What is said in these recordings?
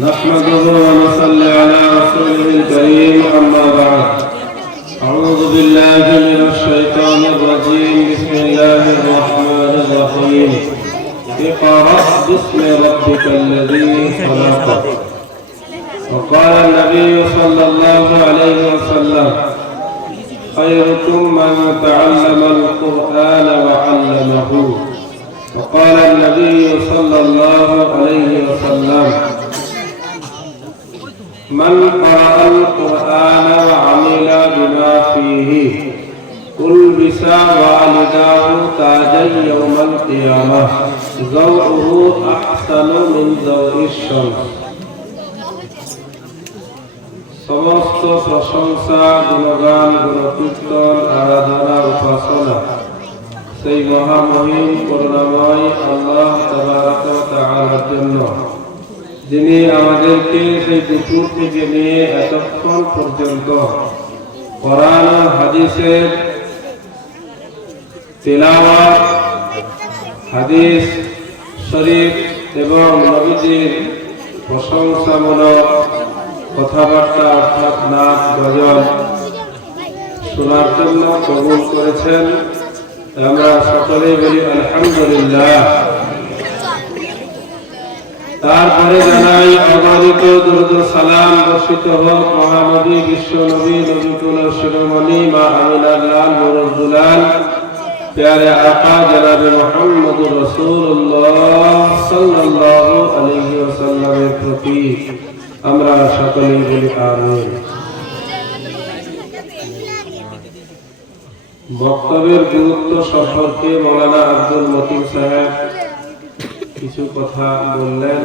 نحمده ونصلي على رسوله الكريم أما بعد أعوذ بالله من الشيطان الرجيم بسم الله الرحمن الرحيم اقرأ باسم ربك الذي خلق وقال النبي صلى الله عليه وسلم خيركم من تعلم القرآن وعلمه وقال النبي صلى الله عليه وسلم من قرأ القرآن وعمل بما فيه ألبس والداه تاجا يوم القيامة ضوءه أحسن من ضوء الشمس সমস্ত প্রশংসা গুণগান গুণকীর্তন আরাধনা উপাসনা সেই মহামহিম করুণাময় আল্লাহ তাবারক ওয়া তাআলার জন্য, যিনি আমাদেরকে সেই দুপুর থেকে নিয়ে এতক্ষণ পর্যন্ত কোরআন ও হাদিসের তিলাওয়াত, হাদিস শরীফ এবং নবীজির প্রশংসামূলক কথাবার্তা অর্থাৎ নাচ গজল শোনার জন্য কবুল করেছেন। আমরা সকলেই বলি আলহামদুলিল্লাহ। তারপরে জানাই অগণিত দরুদ সালাম বর্ষিত হোক মহানবী বিশ্ব নবী নবীকুল শিরোমণি মা আমিনার লাল মুরুজ্জুলাল প্যারে আকা জনাবে মুহাম্মদুর রাসূলুল্লাহ সাল্লাল্লাহু আলাইহি ওয়াসাল্লামের প্রতি। আমরা সকলেই বলি আমিন। বক্তব্যের গুরুত্ব সম্পর্কে মৌলানা আব্দুল মতিন সাহেব কিছু কথা বললেন।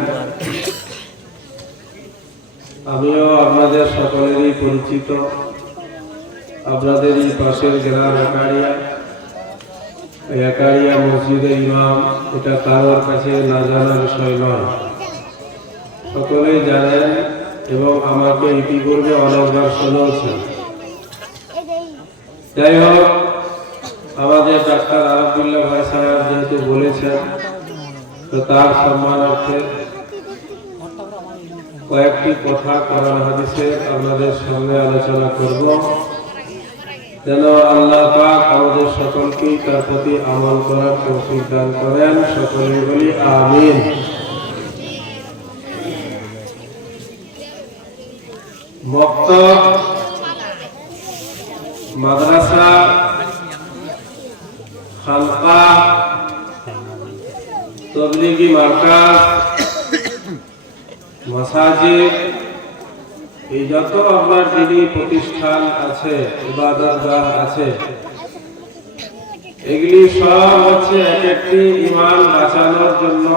আমিও আপনাদের সকলেরই পরিচিত, আপনাদেরই পাশের গ্রাম একাড়িয়া মসজিদের ইমাম। এটা কারোর কাছে না জানার বিষয় নয়, সকলেই জানেন এবং আমাকে ইতিপূর্বে অনেকবার শুনেছেন। যাই হোক, আমাদের ডাক্তার আরাফুল্লাহ ভাই সাহেব যেহেতু বলেছেন, তো তার সম্মানার্থে কয়েকটি কথা কোরআন হাদিসের আপনাদের সামনে আলোচনা করব, যেন আল্লাহ পাক আমাদের সকলকেই তার প্রতি আমল করার তৌফিক দান করেন। সকলেই বলি আমিন। মক্তব, মাদ্রাসা, খানকা, তাবলীগী মার্কাজ, মাসাজিদ, এই যত আপনার দিনী প্রতিষ্ঠান আছে, ইবাদতগাহ আছে, এগুলি সব হচ্ছে এক একটি ঈমান বাঁচানোর জন্য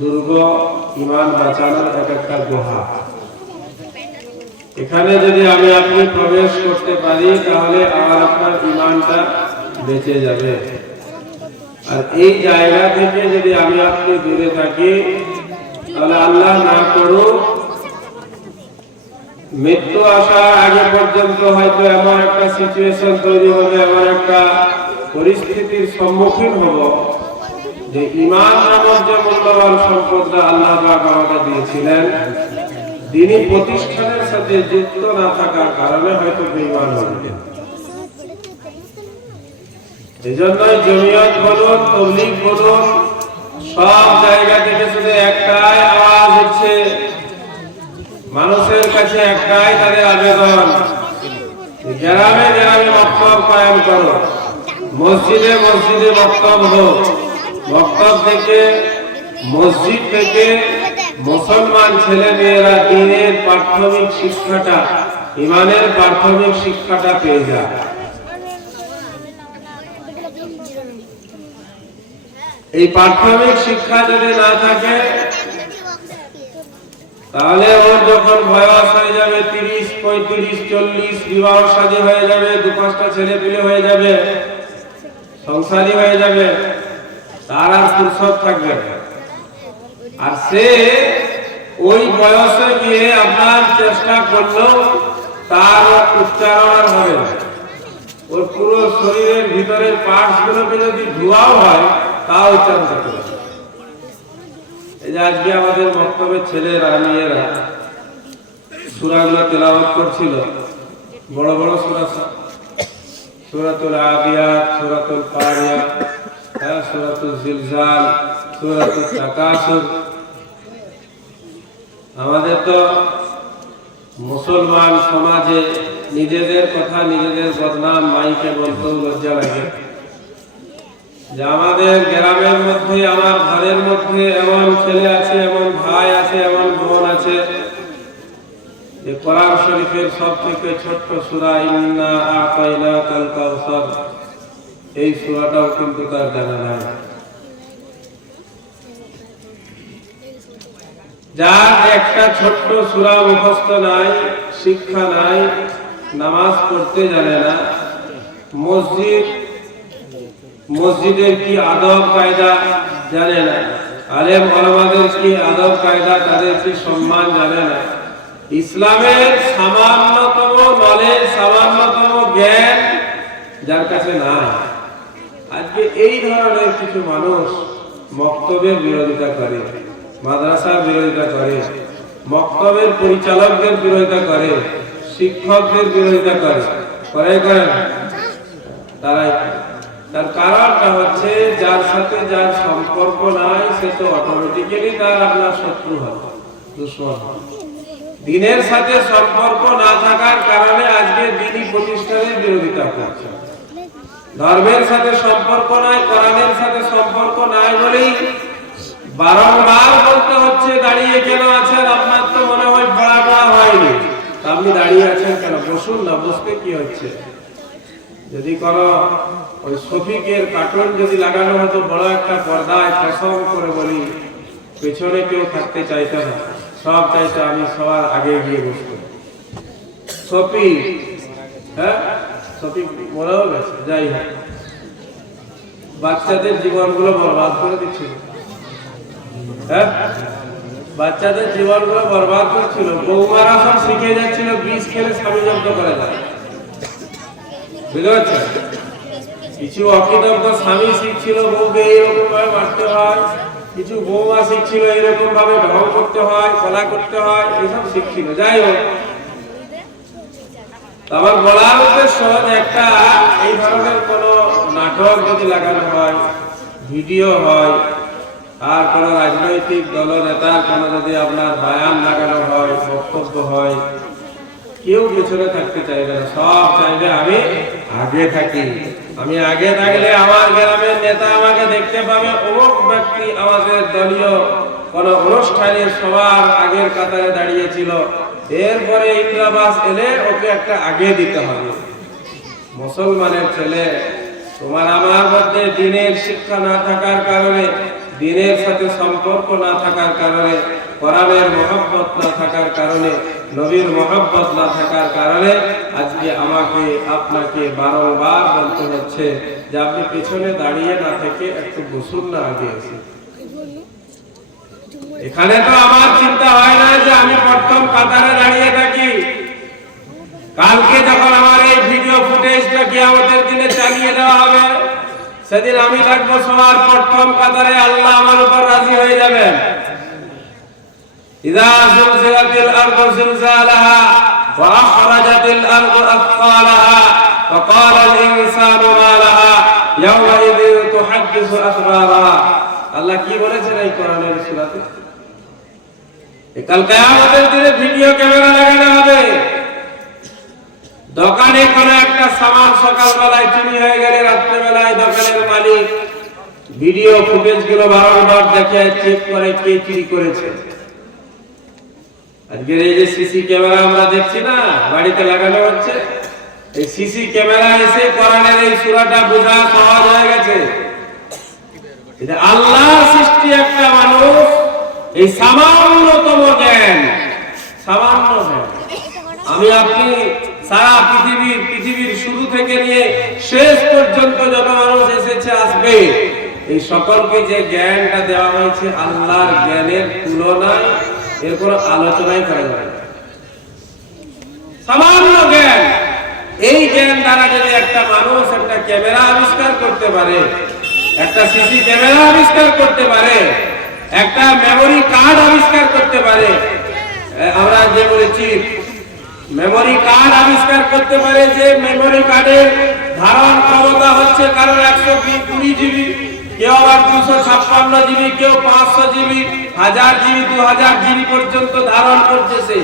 দুর্গ, ঈমান বাঁচানোর এক একটা গুহা। এখানে যদি আমি আপনি প্রবেশ করতে পারি তাহলে আমার আপনার ঈমানটা বেঁচে যাবে। আর এই জায়গা থেকে যদি আমি আপনি দূরে থাকি তাহলে আল্লাহ না করুক মৃত্যু আসার আগে পর্যন্ত হয়তো এমন একটা সিচুয়েশন তৈরি হবে, এমন একটা পরিস্থিতির সম্মুখীন হব যে ঈমান নামক যে মূল্যবান সম্পদটা আল্লাহ পাক আমাকে দিয়েছিলেন, দিনী প্রতিষ্ঠানের সাথে যুক্ত না থাকার কারণে হয়তো বেঈমান হবে। এই জন্যই জমিয়ত বলুন, তাবলীগ বলুন, সব জায়গা থেকে শুধু একটাই আওয়াজ হচ্ছে, মানুষের কাছে একটাই তাদের আবেদন, গ্রামে গ্রামে মক্তব কায়েম করো, মসজিদে মসজিদে মক্তব হোক, মক্তব থেকে মসজিদ থেকে মুসলমান ছেলে মেয়েরা দ্বীনের প্রাথমিক শিক্ষাটা, ঈমানের প্রাথমিক শিক্ষাটা পেয়ে যায়। এই প্রাথমিক শিক্ষা যদি না থাকে তাহলে ওর যখন বয়স হয়ে যাবে 30, 35, 40, বিবাহ শাদী হয়ে যাবে, 2-5টা ছেলে পেলে হয়ে যাবে, সংসারী হয়ে যাবে, তার আর ফুরসত থাকবে না। আর সে ওই বয়সে গিয়ে আপনার চেষ্টা করলেও তার উচ্চারণ আর হবে না। ওর পুরো শরীরের ভিতরের পার্টস গুলোকে যদি ধোয়াও হয় তাও উচ্চারণ করতে পারে। এই যে আজকে আমাদের মক্তবের ছেলেরা মেয়েরা সূরাগুলো তেলাওয়াত করছিল, বড় বড় সূরা, সূরাতুল আদিয়াত, সূরাতুল কারিয়াত, সূরাতুল জিলজাল, সূরাতুল তাকাসুর। আমাদের তো মুসলমান সমাজে নিজেদের কথা, নিজেদের বদনাম মাইকে বলতেও লজ্জা লাগে যে আমাদের গ্রামের মধ্যে, আমার ঘরের মধ্যে এমন ছেলে আছে, এমন ভাই আছে, এমন বোন আছে যে কোরআন শরীফের সবথেকে ছোট্ট সূরা ইন্না আ'তাইনাকাল কাউসার, এই সূরাটাও কিন্তু তার জানা নাই। যার একটা ছোট্ট সূরা মুখস্থ নাই, শিক্ষা নাই, নামাজ পড়তে জানে না, মসজিদের কি আদব কায়দা জানে না, আলেম ওলামাদের কি আদব কায়দা, তাদের কি সম্মান জানে না, ইসলামের সামান্যতম নলেজ, সামান্যতম জ্ঞান যার কাছে নাই। আজকে এই ধরনের কিছু মানুষ মক্তবের বিরোধিতা করে, মাদ্রাসার বিরোধিতা করে, মক্তবের পরিচালকদের বিরোধিতা করে, শিক্ষকদের বিরোধিতা করে, করে তারাই। তার কারণটা হচ্ছে যার সাথে যার সম্পর্ক নাই সে তো অটোমেটিক্যালি তার আপনার শত্রু হবে, দুশমন হবে। দিনের সাথে সম্পর্ক না থাকার কারণে আজকে দ্বীনি প্রতিষ্ঠানের বিরোধিতা করছে। ধর্মের সাথে সম্পর্ক নাই, কোরআনের সাথে সম্পর্ক নাই বলেই বারংবার বলতে হচ্ছে দাঁড়িয়ে কেন আছেন, আপনার তো মনে হয় পড়া হয়নি, আপনি দাঁড়িয়ে আছেন কেন, বসুন না, বসতে কি হচ্ছে। যদি কোনো ওই শফিকের কার্টুন যদি লাগানো হতো বড় একটা পর্দায়, কসম করে বলি পেছনে কেউ থাকতে চাইতো না, সব চাইতো আমি সবার আগে গিয়ে বসবো। শফিক, হ্যাঁ শফিক মরেও গেছে, যাই হোক, বাচ্চাদের জীবনগুলো বরবাদ করে দিচ্ছিল। হ্যাঁ, বাচ্চাদের জীবনগুলো বরবাদ করছিল। বৌমারা সব শিখে যাচ্ছিল বিষ খেলে স্বামী জব্দ করে যায়, বুঝতে পারছেন? কিছু অকৃতজ্ঞ স্বামী শিখছিল বউকে এইরকম ভাবে মারতে হয়, কিছু বৌমা শিখছিল এইরকম ভাবে ঢং করতে হয়, কলা করতে হয়, এইসব শিখছিল। যাই হোক, আমার বলার উদ্দেশ্য একটা, এই ধরনের কোন নাটক যদি লাগানো হয়, ভিডিও হয়, আর কোন রাজনৈতিক দল নেতার কোন যদি আপনার বয়ান লাগানো হয়, বক্তব্য হয়, কেউ পিছনে থাকতে চাইবে না, সব চাইবে আমি আগে থাকি। আমি আগে থাকলে আমার গ্রামের নেতা আমাকে দেখতে পাবে, অমুক ব্যক্তি আমাদের দলীয় কোন অনুষ্ঠানে সবার আগের কাতারে দাঁড়িয়েছিল, এরপরে ইন্দ্রাবাস এলে ওকে একটা আগে দিতে হবে। মুসলমানের ছেলে, তোমার আমার মধ্যে দিনের শিক্ষা না থাকার কারণে, দিনের সাথে সম্পর্ক না থাকার কারণে, কোরআনের মহব্বত না থাকার কারণে, নবীর মহব্বত না থাকার কারণে আজকে আমাকে আপনাকে বারংবার বলতে হচ্ছে যে আপনি পিছনে দাঁড়িয়ে না থেকে একটু বসুন না, আগে এসে। এখানে তো আমার চিন্তা হয় না যে আমি প্রথম কাতারে দাঁড়িয়ে থাকি। কালকে যখন আমার এই ভিডিও ফুটেজটা কিয়ামতের দিনে চালিয়ে দেওয়া হবে, সেদিন আমি থাকবো সবার প্রথম কাতারে, আল্লাহ আমার উপর রাজি হয়ে যাবেন। ইযা যুলজিলাতিল আরদু জিলজালাহা ওয়া আখরাজাতিল আরদু আথকালাহা ওয়া ক্বালাল ইনসানু মা লাহা ইয়াওমাইযিন তুহাদ্দিসু আখবারাহা। আল্লাহ কি বলেছেন এই কোরআনের সূরাতে? কাল কিয়ামতের দিনে ভিডিও ক্যামেরা লাগানো হবে। দোকানে কোন একটা সামান সকালবেলায় চুরি হয়ে গেলে রাত্রেবেলায় দোকানের মালিক ভিডিও ফুটেজ গুলো বারবার দেখে চেক করে কে চুরি করেছে। আজকের এই যে সিসি ক্যামেরা আমরা দেখছি না, বাড়িতে লাগানো হচ্ছে, এই সিসি ক্যামেরা এসে কোরআনের এই সূরাটা বোঝা সহজ হয়ে গেছে। এটা আল্লাহর সৃষ্টি একটা মানুষ, এই সামান্যতম জ্ঞান, সামান্য জ্ঞান, আমি আপনি সারা পৃথিবীর শুরু থেকে নিয়ে শেষ পর্যন্ত যত মানুষ এসেছে আসবে, এই সকলকে যে জ্ঞানটা দেওয়া হয়েছে আল্লাহর জ্ঞানের তুলনায় এর কোনো আলোচনাই করা যায় না। সামান্য জ্ঞান, এই জ্ঞান দ্বারা যদি একটা মানুষ একটা ক্যামেরা আবিষ্কার করতে পারে, একটা সিসি ক্যামেরা আবিষ্কার করতে পারে, একটা মেমোরি কার্ড আবিষ্কার করতে পারে, আমরা যে বলেছি মেমোরি কার্ড আবিষ্কার করতে পারে, যে মেমোরি কার্ডের ধারণ ক্ষমতা হচ্ছে কারণ 120 জিবি, কেউ আবার 256 জিবি, কেউ 500 জিবি, 1000 জিবি, 2000 জিবি পর্যন্ত ধারণ করতেছে।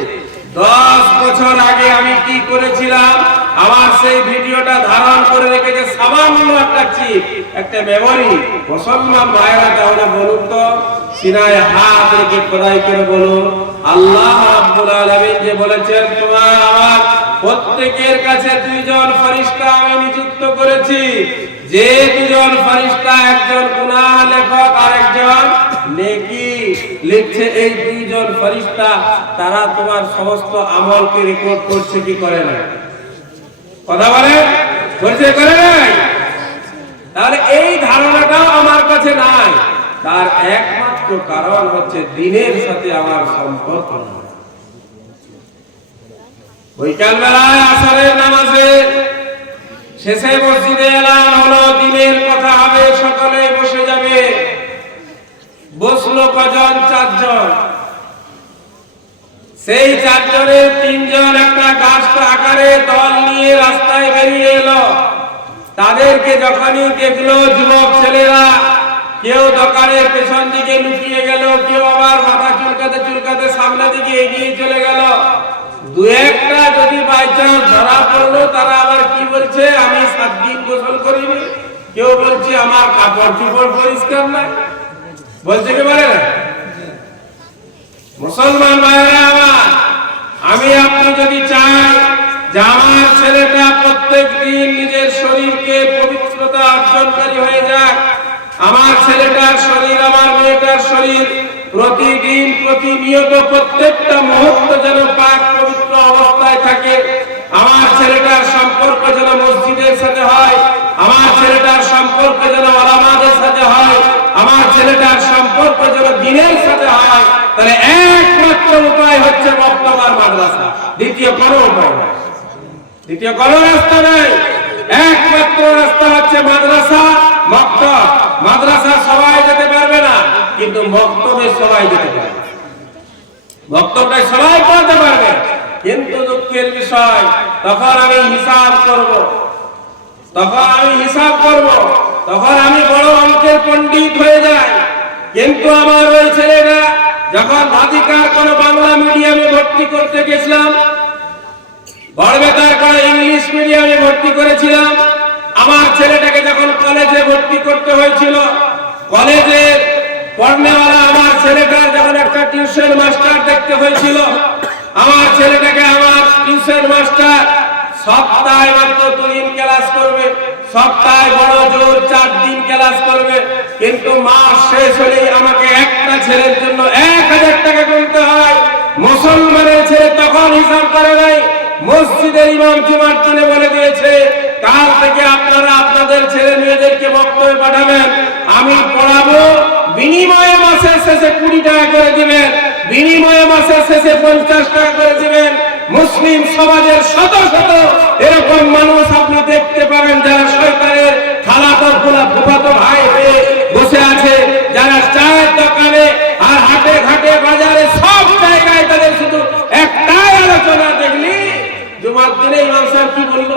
10 বছর আগে আমি কি করেছিলাম, আমার সেই ভিডিওটা ধারণ করে রেখেছে সামান্য একটা চিপ, একটা মেমোরি। মুসলমান ভাইরা তাহলে বলুন তো, সিনায় হাত রেখে খোদাই করে বলুন, আল্লাহ রাব্বুল আলামিন যে বলেছেন তোমার আমার প্রত্যেকের কাছে দুইজন ফেরেশতা আমি নিযুক্ত করেছি, যে দুজন ফেরেশতা একজন গুনাহ লেখক আর একজন নেকি লিখছে, এই দুইজন ফেরেশতা তারা তোমার সমস্ত আমলকে রেকর্ড করছে কি করে না? কথা বলে করছে করে নাই? তাহলে এই ধারণাটাও আমার কাছে নাই। তার একমাত্র কারণ হচ্ছে দিনের সাথে আমার সম্পর্ক। বিকাল বেলায় আসরের নামাজে শেষে মসজিদে এলান হলো, দিনের কথা হবে, সকলে বসে যাবে। বসলো কজন? 4 জন। সেই 4 জনের 3 জন একটা গাছ আকারে দল নিয়ে রাস্তায় বেরিয়ে এলো। তাদেরকে যখনই দেখলো যুবক ছেলেরা, কেউ দোকানের পেছন দিকে লুকিয়ে গেল, কেউ আবার মাথা চুলকাতে চুলকাতে সামনে দিকে এগিয়ে চলে গেল। দু একটা যদি বাই চান্স ধরা পড়লো, তারা আবার কি বলছে, আমি 7 দিন গোসল করিনি, কেউ বলছে আমার কাপড় চোপড় পরিষ্কার নাই, বলছে কি বলে না? মুসলমান ভাইরা আমার, আমি আপনি যদি চাই যে আমার ছেলেটা প্রত্যেক দিন নিজের শরীরকে পবিত্রতা অর্জনকারী হয়ে যাক, আমার ছেলেটার শরীর, আমার মেয়েটার শরীর প্রতিদিন প্রতিনিয়ত প্রত্যেকটা মুহূর্ত যেন পাক পবিত্র অবস্থায় থাকে, আমার ছেলেটার সম্পর্ক যেন মসজিদের সাথে হয়, আমার ছেলেটার সম্পর্ক যেন ওলামাদের সাথে হয়, আমার ছেলেটার সম্পর্ক যেন দিনের সাথে হয়, তাহলে একমাত্র উপায় হচ্ছে মক্তব আর মাদ্রাসা। দ্বিতীয় কোনো উপায় নেই, দ্বিতীয় কোনো রাস্তা নেই। একমাত্র রাস্তা হচ্ছে মাদ্রাসা, মক্তব। মাদ্রাসা সবাই যেতে পারবে না, কিন্তু মক্তবে সবাই যেতে পারবে। মক্তবটা সবাই পড়তে পারবে, কিন্তু দুঃখের বিষয় তখন আমি হিসাব করব, তখন আমি বড় অঙ্কের পণ্ডিত হয়ে যাই। কিন্তু আমার ওই ছেলেরা যখন ভাতিকার কোন বাংলা মিডিয়ামে ভর্তি করতে গেছিলাম, বড়বেতার কোন ইংলিশ মিডিয়ামে ভর্তি করেছিলাম, আমার ছেলেটাকে যখন কলেজে ভর্তি করতে হয়েছিল, কলেজে পড়নেওয়ালা আমার ছেলেটার যখন একটা টিউশন মাস্টার দেখতে হয়েছিল, আমার ছেলেটাকে আমার টিউশন মাস্টার সপ্তাহে মাত্র 2 দিন ক্লাস করবে, সপ্তাহে বড় জোর 4 দিন ক্লাস করবে, কিন্তু মাস শেষ হলেই আমাকে একটা ছেলের জন্য 1000 টাকা গুনতে হয়। মুসলমানের ছেলে তখন হিসাব করে নাই, মসজিদের ইমাম জুমার দিনে বলে দিয়েছে, কাল থেকে আপনারা আপনাদের ছেলে মেয়েদেরকে বক্তব্যে পাঠাবেন, আমি পড়াবো, বিনিময়ে মাসের শেষে 20 টাকা করে দিবেন, বিনিময়ে মাসের শেষে 50 টাকা করে দিবেন। মুসলিম সমাজের শত শত এরকম মানুষ আপনি দেখতে পাবেন, যারা শয়তানের খালাতো ফুফাতো ভাই হয়ে বসে আছে, যারা চায়ের দোকানে আর হাটে ঘাটে বাজারে সব জায়গায় তাদের শুধু একটাই আলোচনা, দেখলি জুমার দিনে ইমাম সাহেব কি বলল,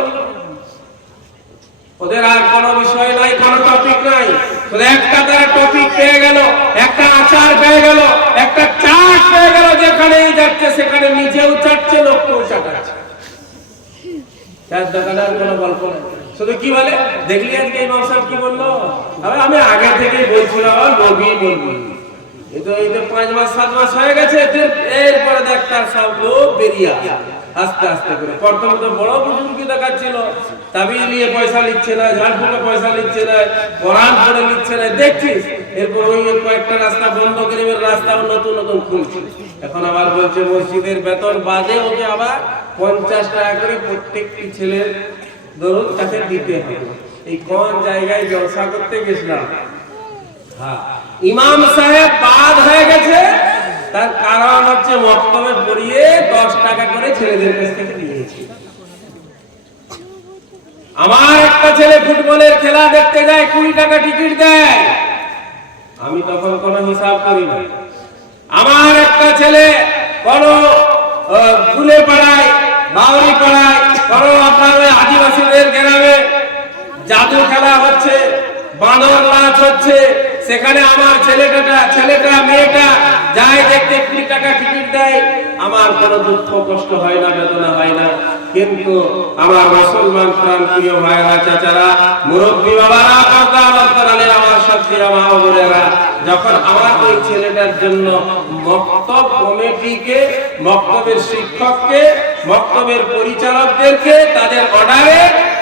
ওদের আর কোনো বিষয় নাই, কোনো টপিক নাই, একটা তারা টপিক পেয়ে গেল, একটা আচার পেয়ে গেল, একটা চাট পেয়ে গেল, যেখানেই যাচ্ছে সেখানে নিজেও চাটছে, লোককেও চাটাচ্ছে। তার দোকানের কোনো গল্প নাই, শুধু কি বলে, দেখলি আজকে ইমাম সাহেব কি বললো, আমি আগে থেকেই বলছিলাম নবী বলবি, কিন্তু এই তো 5 মাস 7 মাস হয়ে গেছে, এরপরে দেখ তার সব লোক বেরিয়ে আস্তে আস্তে করে। প্রথমে তো বড় বুজুর্গি দেখাচ্ছিল, তাবিজ নিয়ে পয়সা লিখছে না, ঝাড় ফুলে পয়সা লিখছে না, কোরআন পড়ে লিখছে না, দেখছিস। এরপর ওই কয়েকটা রাস্তা বন্ধ করে রাস্তা নতুন নতুন খুলছে। এখন আবার বলছে মসজিদের বেতন বাদে ওকে আবার 50 টাকা করে প্রত্যেকটি ছেলের দরুদ তাকে দিতে হবে। এই কোন জায়গায় জলসা করতে গেছিলাম, হ্যাঁ ইমাম সাহেব বাদ হয়ে গেছে, তার কারণ হচ্ছে মক্তবে পড়িয়ে 10 টাকা করে ছেলেদের কাছ থেকে নিয়েছি। আমার একটা ছেলে ফুটবলের খেলা দেখতে যায়, 20 টাকা টিকিট দেয়, আমি তখন কোনো হিসাব করি না। আমার একটা ছেলে কোনো স্কুলে পড়ায়, বাউরি পড়ায়, কোনো আপনার আদিবাসীদের গ্রামে জাদু খেলা হচ্ছে, বাঁদর নাচ হচ্ছে, সেখানে আমার ছেলেটা মেয়েটা যায় দেখতে, 20 টাকা টিকিট দেয়, আমার কোনো দুঃখ কষ্ট হয় না, বেদনা হয় না। কিন্তু আমার মুসলমান প্রাণপ্রিয় ভাইরা, চাচারা, মুরব্বী বাবারা, আমার সাথে আমার বোনেরা, যখন আমার ওই ছেলেটার জন্য মক্তব কমিটিকে, মক্তবের শিক্ষককে, মক্তবের পরিচালকদেরকে তাদের অর্ডারে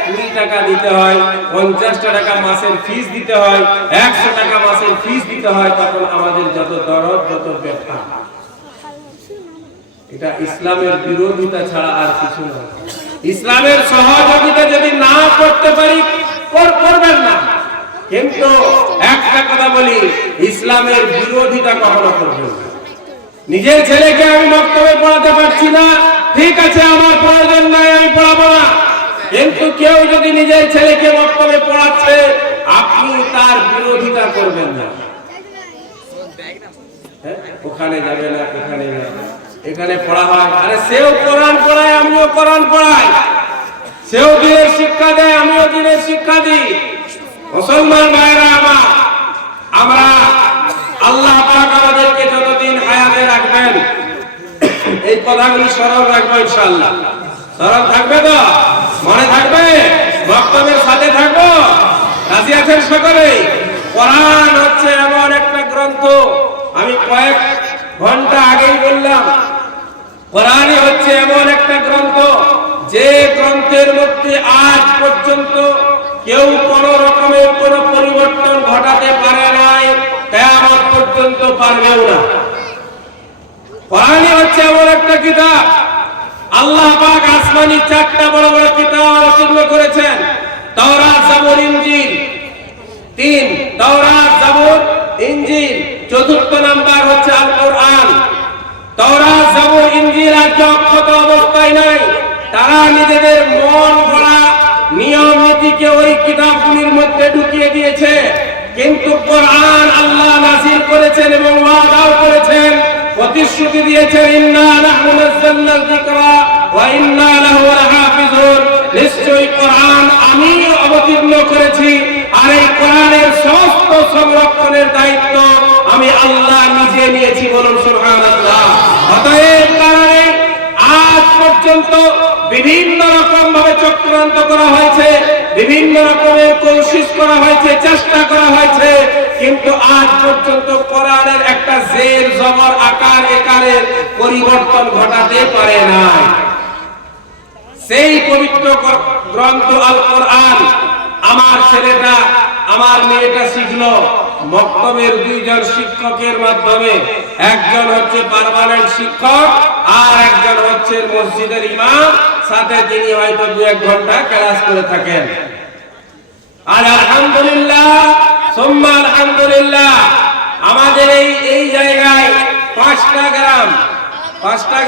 20 টাকা দিতে হয়, 50 টাকা মাসের ফিস দিতে হয়, 100 টাকা মাসের ফিস দিতে হয়, তখন আমাদের যত দরদ, যত ব্যথা। এটা ইসলামের বিরোধিতা ছাড়া আর কিছু নয়। ইসলামের সহযোগিতা যদি না করতে পারি, করবেন না। কিন্তু একটা কথা বলি, ইসলামের বিরোধিতা কখনো করবেন না। নিজের ছেলেকে আমি মক্তবে পড়াতে পারছি না, ঠিক আছে, আমার প্রয়োজন নাই, আমি পড়াবো না। কিন্তু কেউ যদি নিজের ছেলেকে মক্তবে পড়াচ্ছে, আপনি তার বিরোধিতা করবেন না। ওখানে যাবে না, এখানে যাবে, এখানে পড়া হয়, আরে সেও কোরআন পড়ায়, আমিও কোরআন পড়াই, সেও দিনের শিক্ষা দেয়, আমিও দিনের শিক্ষা দিই। মুসলমান ভাইরা আমার, আমরা আল্লাহ পাক আমাদেরকে যতদিন হায়াতে রাখবেন, এই কথাগুলি স্মরণ রাখবো ইনশাআল্লাহ। স্মরণ থাকবে তো? মনে থাকবে? বক্তব্যের সাথে থাকবো? রাজি আছেন সকলে? কোরআন হচ্ছে এমন একটা গ্রন্থ, আমি কয়েক ঘন্টা আগেই বললাম, কোরআনই হচ্ছে এমন একটা গ্রন্থ, যে গ্রন্থের মধ্যে আজ পর্যন্ত কেউ কোন রকমের কোন পরিবর্তন ঘটাতে পারে নাই, কিয়ামত পর্যন্ত পারবেও না। কোরআনই হচ্ছে এমন একটা কিতাব, আল্লাহ পাক আসমানি 4টা বড় বড় কিতাব অবতীর্ণ করেছেন, তাওরাত, জাবুর, ইনজিল। 3, তাওরাত, জাবুর, ইনজিল। 4th নাম্বার হচ্ছে আল কোরআন। তাওরাত, জাবুর, ইনজিল আর অক্ষত অবস্থায় নাই, তারা নিজেদের মন গড়া নিয়ম নীতিকে ওই কিতাবগুলির মধ্যে ঢুকিয়ে দিয়েছে। কিন্তু কোরআন আল্লাহ নাযিল করেছেন এবং ওয়াদাও করেছেন, প্রতিশ্রুতি দিয়েছেন, ইন্না নাহনু নাযালনা যিকরা ওয়া ইন্না লাহু লাহাফিজুন। নিশ্চয়ই কোরআন আমি অবতীর্ণ করেছি, আর এই কোরআনের সমস্ত সংরক্ষণের দায়িত্ব আমি আল্লাহ নিজে নিয়েছি। বলুন সুবহানাল্লাহ। অতএব কারণে আজ পর্যন্ত বিভিন্ন রকম ভাবে চক্রান্ত করা হয়েছে, বিভিন্ন রকমের কোশিশ করা হয়েছে, চেষ্টা করা হয়েছে, কিন্তু আজ পর্যন্ত কোরআনের একটা জের জবর আকার একারের পরিবর্তন ঘটাতে পারে না। সেই পবিত্র গ্রন্থ আল কোরআন আমার ছেলেটা, আমার মেয়েটা শিখলো মক্তবের 2 জন শিক্ষকের মাধ্যমে। একজন হচ্ছে পার্মানেন্ট শিক্ষক, আর একজন হচ্ছে মসজিদের ইমাম, সাথে তিনি হয়তো 2-1 ঘন্টা ক্লাস করে থাকেন। আর আলহামদুলিল্লাহ, সুম্মা আলহামদুলিল্লাহ, আমাদের এই জায়গায় 5টা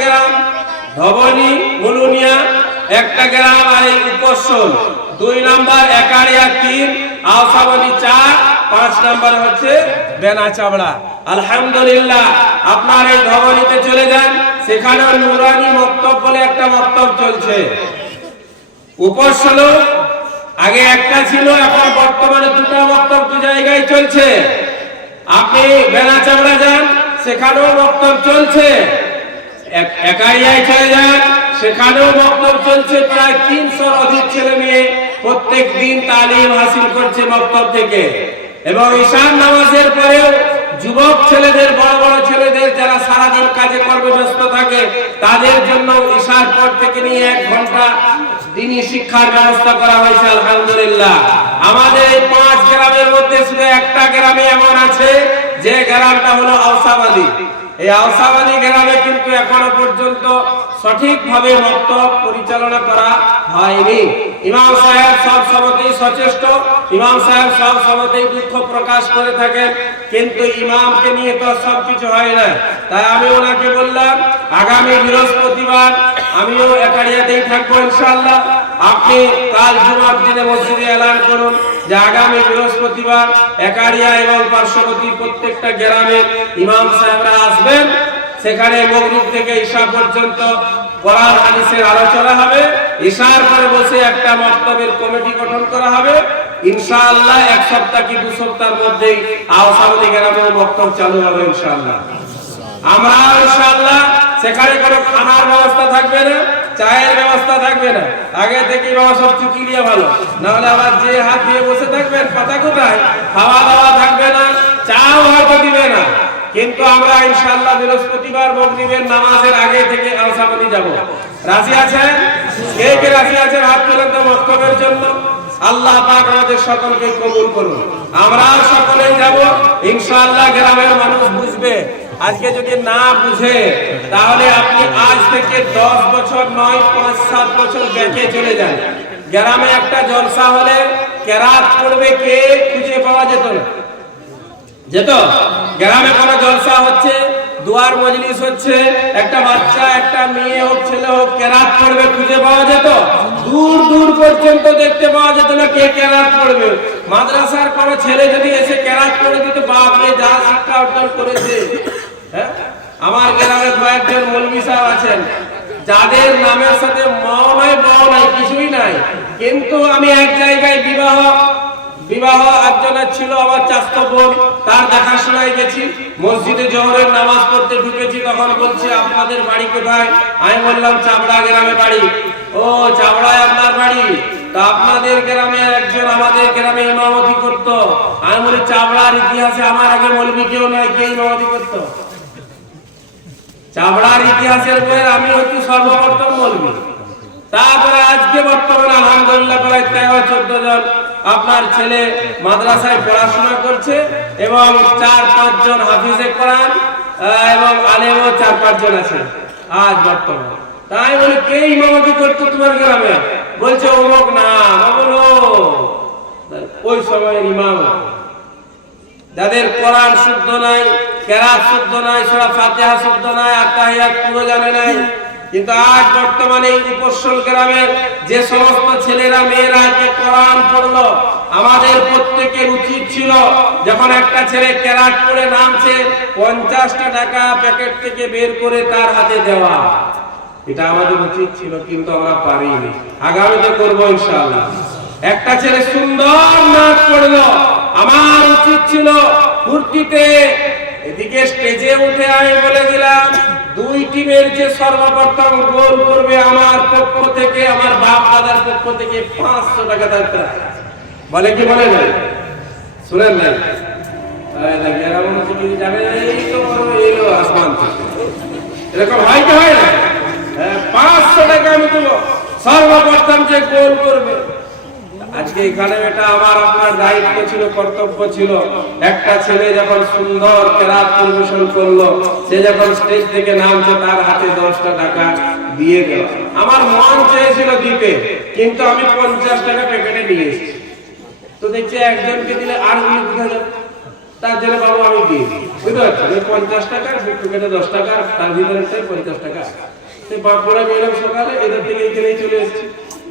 গ্রাম, ধবনী, মুলুনিয়া একটা গ্রাম, আর এই উপসল 2 নাম্বার, একারিয়া 3, আওসাবনী 4, 5 নাম্বার হচ্ছে বেনাচাবড়া। আলহামদুলিল্লাহ, আপনার এই ধবনীতে চলে যান, সেখানে নুরানি মক্তব বলে একটা মক্তব চলছে। উপসল আগে একটা ছিল, এখন বর্তমানে 2টা মক্তব 2 জায়গায় চলছে। আপনি বেনাচাবড়া যান, সেখানেও মক্তব চলছে। একারিয়ায় চলে যান, সেখানেও মক্তব চলছে। প্রায় 300-র অধিক ছেলে মেয়ে প্রত্যেক দিন তালিম হাসিল করছে মক্তব থেকে। এবং ঈশার নামাজের পরেও যুবক ছেলেদের, বড় বড় ছেলেদের, যারা সারাদিন কাজে কর্মে ব্যস্ত থাকে, তাদের জন্য ঈশার পর থেকে নিয়ে 1 ঘন্টা দিনী শিক্ষার ব্যবস্থা করা হয়েছে। আলহামদুলিল্লাহ, আমাদের এই 5 গ্রামের মধ্যে শুধু একটা গ্রামে এমন আছে, যে গ্রামটা হলো আওসাবাদী। এই আওসাবাদী গ্রামে কিন্তু এখনো পর্যন্ত সঠিকভাবে মক্তব পরিচালনা করা হয়নি। ইমাম সাহেব সব সময়তেই সচেষ্ট, ইমাম সাহেব সব সময়তেই দুঃখ প্রকাশ করে থাকেন, কিন্তু ইমামকে নিয়ে তো সবকিছু হয় না। তাই আমি ওনাকে বললাম, আগামী বৃহস্পতিবার আমিও একারিয়াতেই থাকবো ইনশাআল্লাহ। আপনি কাল জুমার দিনে মসজিদে এলান করুন যে আগামী বৃহস্পতিবার একারিয়া এবং পার্শ্ববর্তী প্রত্যেকটা গ্রামের ইমাম সাহেবরা আসবেন। সেখানে মাগরিব থেকে ঈশা পর্যন্ত কোরআন হাদিসের আলোচনা হবে। ঈশার পরে বসে একটা মাকতাবের কমিটি গঠন করা হবে। ইনশাআল্লাহ এক সপ্তাহ কি 2 সপ্তাহের মধ্যেই আওসামতি গ্রামে মাকতাব চালু হবে ইনশাআল্লাহ। আমরা ইনশাআল্লাহ সেখানে কোনো খানার ব্যবস্থা থাকবে না, চায়ের ব্যবস্থা থাকবে না। আগে থেকে বাবা সব চুকি নিয়ে ভালো, না হলে আবার যে হাত দিয়ে বসে থাকবেন পাতা কোথায়, খাওয়া দাওয়া থাকবে না, চাও হয়তো দিবে না। কিন্তু আমরা ইনশাআল্লাহ বৃহস্পতিবার মাগরিবের নামাজের আগে থেকে আওসামতি যাব। রাজি আছেন? কে কে রাজি আছেন হাত তুলেন তো মাকতাবের জন্য। আল্লাহ পাক আমাদের সকলকে কবুল করুন। আমরা সকলেই যাব ইনশাআল্লাহ। গ্রামের মানুষ বুঝবে। আজকে যদি না বুঝে তাহলে আপনি আজ থেকে 10 বছর নয় 5-7 বছর ব্যাকে চলে যান। গ্রামে একটা জলসা হলে কেরাত পড়বে কে খুঁজে পাওয়া যেত না, যেত। গ্রামে কোনো জলসা হচ্ছে, দুয়ার মজলিস হচ্ছে, একটা বাচ্চা একটা মেয়ে হোক ছেলে হোক কেরাত পড়বে খুঁজে পাওয়া যেত? দূর দূর পর্যন্ত দেখতে পাওয়া যেত না কে কেরাত পড়বে। মাদ্রাসার কোনো ছেলে যদি এসে কেরাত পড়ে দিত, বাপরে যা শিক্ষা অর্জন করেছে। হ্যাঁ, আমার গ্রামে কয়েকজন মৌলভী সাহেব আছেন যাদের নামের সাথে মাও নাই বাও নাই কিছুই নাই, কিন্তু আমি এক জায়গায় বিবাহ একজনের ছিল আমার চাচাতো বোন, তার দেখাশোনায় গেছি। মসজিদে জোহরের নামাজ পড়তে ঢুকেছি, তখন বলছে আপনাদের বাড়ি কোথায়? আমি বললাম চাবড়া গ্রামে বাড়ি। ও চাবড়ায় আপনার বাড়ি? তা আপনাদের গ্রামে একজন আমাদের গ্রামে ইমামতি করত। আমি বলি চাবড়ার ইতিহাসে আমার আগে মৌলভী কেউ নাই, কে ইমামতি করত? চাবড়ার ইতিহাসের বইয়ের আমি হচ্ছি সর্বপ্রথম মৌলভী। তারপরে আজকে বর্তমানে আলহামদুলিল্লাহ প্রায় 13-14 জন আপনার ছেলে মাদ্রাসায় পড়াশোনা করছে এবং 4-5 জন হাফিজে কোরআন এবং আলেমও 4-5 জন আছে আজ বর্তমানে। তাই বলে কে ইমামতি করতো তোমার গ্রামে? বলছে অমুক নাম। বলো ওই সময়ের ইমাম যাদের কোরআন শুদ্ধ নাই, কেরাত শুদ্ধ নাই, সূরা ফাতিহা শুদ্ধ নাই, আত্তাহিয়াত পুরো জানে নাই। কিন্তু আজ বর্তমানে এই উপসল গ্রামের যে সমস্ত ছেলেরা মেয়েরা যে কোরআন পড়লো, আমাদের প্রত্যেকের উচিত ছিল যখন একটা ছেলে কেরাত পড়ে নামছে 50টা টাকা প্যাকেট থেকে বের করে তার হাতে দেওয়া। এটা আমাদের উচিত ছিল, কিন্তু আমরা পারিনি। আগামীতে করবো ইনশাআল্লাহ। একটা ছেলে সুন্দর নাচ পড়লো, আমার উচিত ছিল ফুর্তিতে এদিকে স্টেজে উঠে আমি বলে দিলাম 2 টিমের যে সর্বপ্রথম গোল করবে আমার পক্ষ থেকে, আমার বাপ দাদার পক্ষ থেকে 500 টাকা দরকার। বলে কি বলে না? শুনেন না? আসমান এরকম হয় কি হয় না? 500 টাকা আমি দেবো সর্বপ্রথম যে গোল করবে। আজকে এখানে এটা আমার আপনার দায়িত্ব ছিল, কর্তব্য ছিল। একটা ছেলে যখন সুন্দর কেরাত পরিবেশন করলো, সে যখন স্টেজ থেকে নামছে তার হাতে 10টা টাকা দিয়ে গেল। আমার মন চেয়েছিল দিতে, কিন্তু আমি 50 টাকা প্যাকেটে নিয়ে এসেছি। তো দেখছি একজনকে দিলে আর উনি কোথায় যাবে, তার জন্য বাবু আমি দিয়ে দিই। বুঝতে পারছেন? 50 টাকা প্যাকেটে 10 টাকা, তার ভিতরে 50 টাকা। সে বাপড়া মেলাম সকালে এদের থেকে এখানেই চলে এসেছি।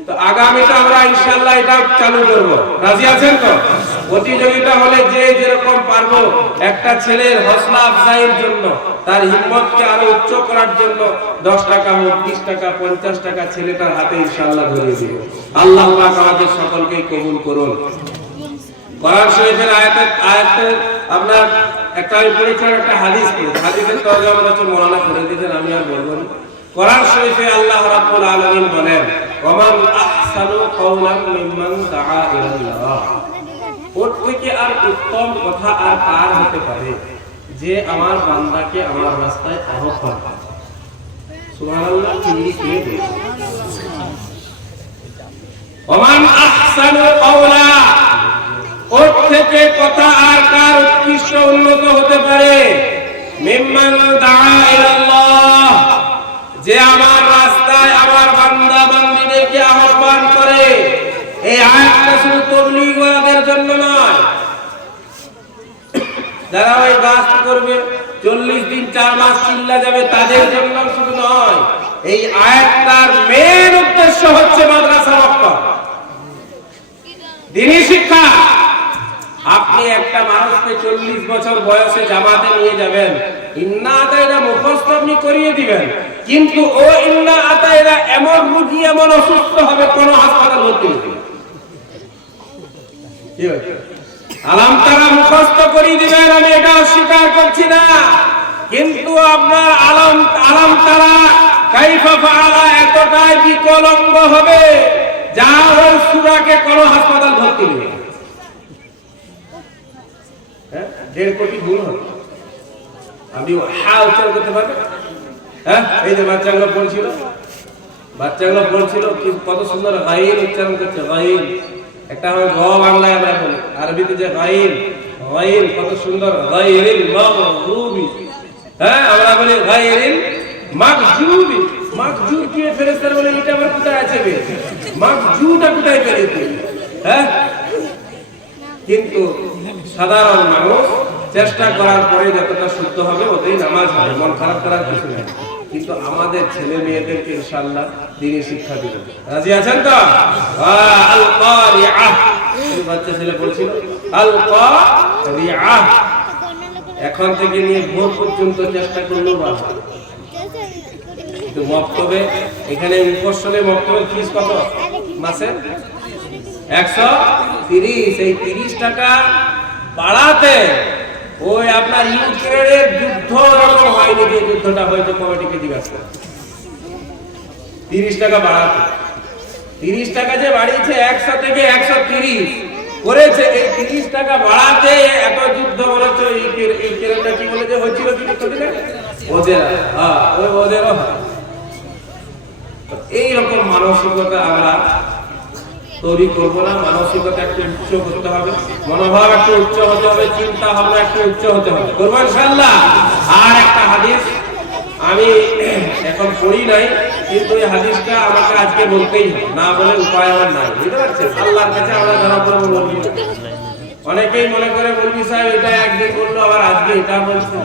তো আগামীতে আমরা ইনশাআল্লাহ এটা চালু করব। রাজি আছেন তো? প্রতিযোগিতা হলে যে যেরকম পারবো, একটা ছেলের হৌসলা আফজাইয়ের জন্য, তার হিম্মতকে আরো উচ্চ করার জন্য 10 টাকা হোক, 20 টাকা, 50 টাকা ছেলেটার হাতে ইনশাআল্লাহ ধরিয়ে দিব। আল্লাহ পাক আমাদের সকলকে কবুল করুন। কোরআন শরীফের আয়াতে আপনার একটা পড়েছেন, একটা হাদিস পড়েছেন। হাদিসের তরজমা হচ্ছে মাওলানা করে দিয়েছেন, আমি আর বলবো না। কোরআন শরীফে আল্লাহ রাব্বুল আলামিন বলেন, ওমান আহসানু কাওলাম মিম্মান দাআ ইলাল্লাহ। ওর থেকে আর উত্তম কথা আর কার হতে পারে যে আমার বান্দাকে আমার রাস্তায় আহ্বান করে। সুবহানাল্লাহ। কি ওমান আহসানু কাওলা, ওর থেকে কথা আর কার উৎকৃষ্ট উন্নত হতে পারে? মিম্মান দাআ ইলাল্লাহ, যে আমার রাস্তায় আমার বান্দা বান্দীদেরকে আহ্বান করে। এই আয়াতটা শুধু তাবলীগ ওয়ালাদের জন্য নয়, যারা ওই গাছ করবে 40 দিন 4 মাস চিল্লা যাবে তাদের জন্য শুধু নয়। এই আয়াতটার মেন উদ্দেশ্য হচ্ছে মাদ্রাসা রক্ষা। আপনি একটা মানুষকে 40 বছর বয়সে জামাতে নিয়ে যাবেন, ইন্না আতাইনা মুখস্থ আপনি করিয়ে দিবেন, কিন্তু ও ইন্না আতাইনা এমন রোগী এমন অসুস্থ হবে কোন হাসপাতাল ভর্তি হবে। কি হচ্ছে? আলাম তারা মুখস্থ করিয়ে দিবেন, আমি এটা অস্বীকার করছি না, কিন্তু আপনার আলাম তারা কাইফা ফাআলা এতটাই বিকলঙ্গ হবে যা ওই সূরাকে কোন হাসপাতাল ভর্তি নেই। 1.5 কোটি গুণ হবে। আপনি উচ্চারণ করতে পারবেন? হ্যাঁ, এই যে বাচ্চাগুলো পড়ছিল কত সুন্দর গাইল উচ্চারণ করছে। গাইল একটা আমার গ বাংলায় আমরা বলি, আরবিতে যে গাইল কত সুন্দর। গাইরিল মাগজুবি, হ্যাঁ আমরা বলি গাইরিল মাগজুবি। মাগজুব কি ফেরেশতারা বলে এটা আবার কোথায় আছে বে? মাগজুবটা কোথায় পেয়েছে? হ্যাঁ, কিন্তু সাধারণ মানুষ চেষ্টা করার পরে যতটা শুদ্ধ হবে ওতেই নামাজ হবে, মন খারাপ করার কিছু নেই। কিন্তু আমাদের ছেলে মেয়েদেরকে ইনশাআল্লাহ দ্বীনি শিক্ষা দিবে। রাজি আছেন তো? আল কারিআহ, এই বাচ্চা ছেলে বলছিল আল কারিআহ, এখন থেকে নিয়ে ভোর পর্যন্ত চেষ্টা করলেও ভালো। কিন্তু মক্তবে এখানে মুফাসসলে মক্তবের ফিস কত মাসে? 130। এই 30 টাকা বাড়াতে ওই আপনার ইউক্রেনের যুদ্ধ যখন হয়নি, যে যুদ্ধটা হয়তো কমিটিকে জিজ্ঞাসা 30 টাকা বাড়াতে, 30 টাকা যে বাড়িয়েছে 100 থেকে 130 করেছে। এই 30 টাকা বাড়াতে এত যুদ্ধ বলেছে। এই কেরলটা কি বলে যে হচ্ছিল কি দিনে ওদের, হ্যাঁ ওই ওদেরও হয়। এইরকম মানসিকতা আমরা তৈরি করবো না। মানসিকতা একটু উচ্চ করতে হবে, মনোভাব একটু উচ্চ হতে হবে, চিন্তা ভাবনা একটু উচ্চ হতে হবে, করবো ইনশাআল্লাহ। আর একটা হাদিস আমি এখন পড়ি নাই, কিন্তু এই হাদিসটা আমাকে আজকে বলতেই হবে, না বলে উপায় আমার নাই। বুঝতে পারছেন? আল্লাহর কাছে আমরা ধরা পড়বো বলবি। অনেকেই মনে করে মৌলভী সাহেব এটা একদিন বললো আবার আজকে এটা বলছে।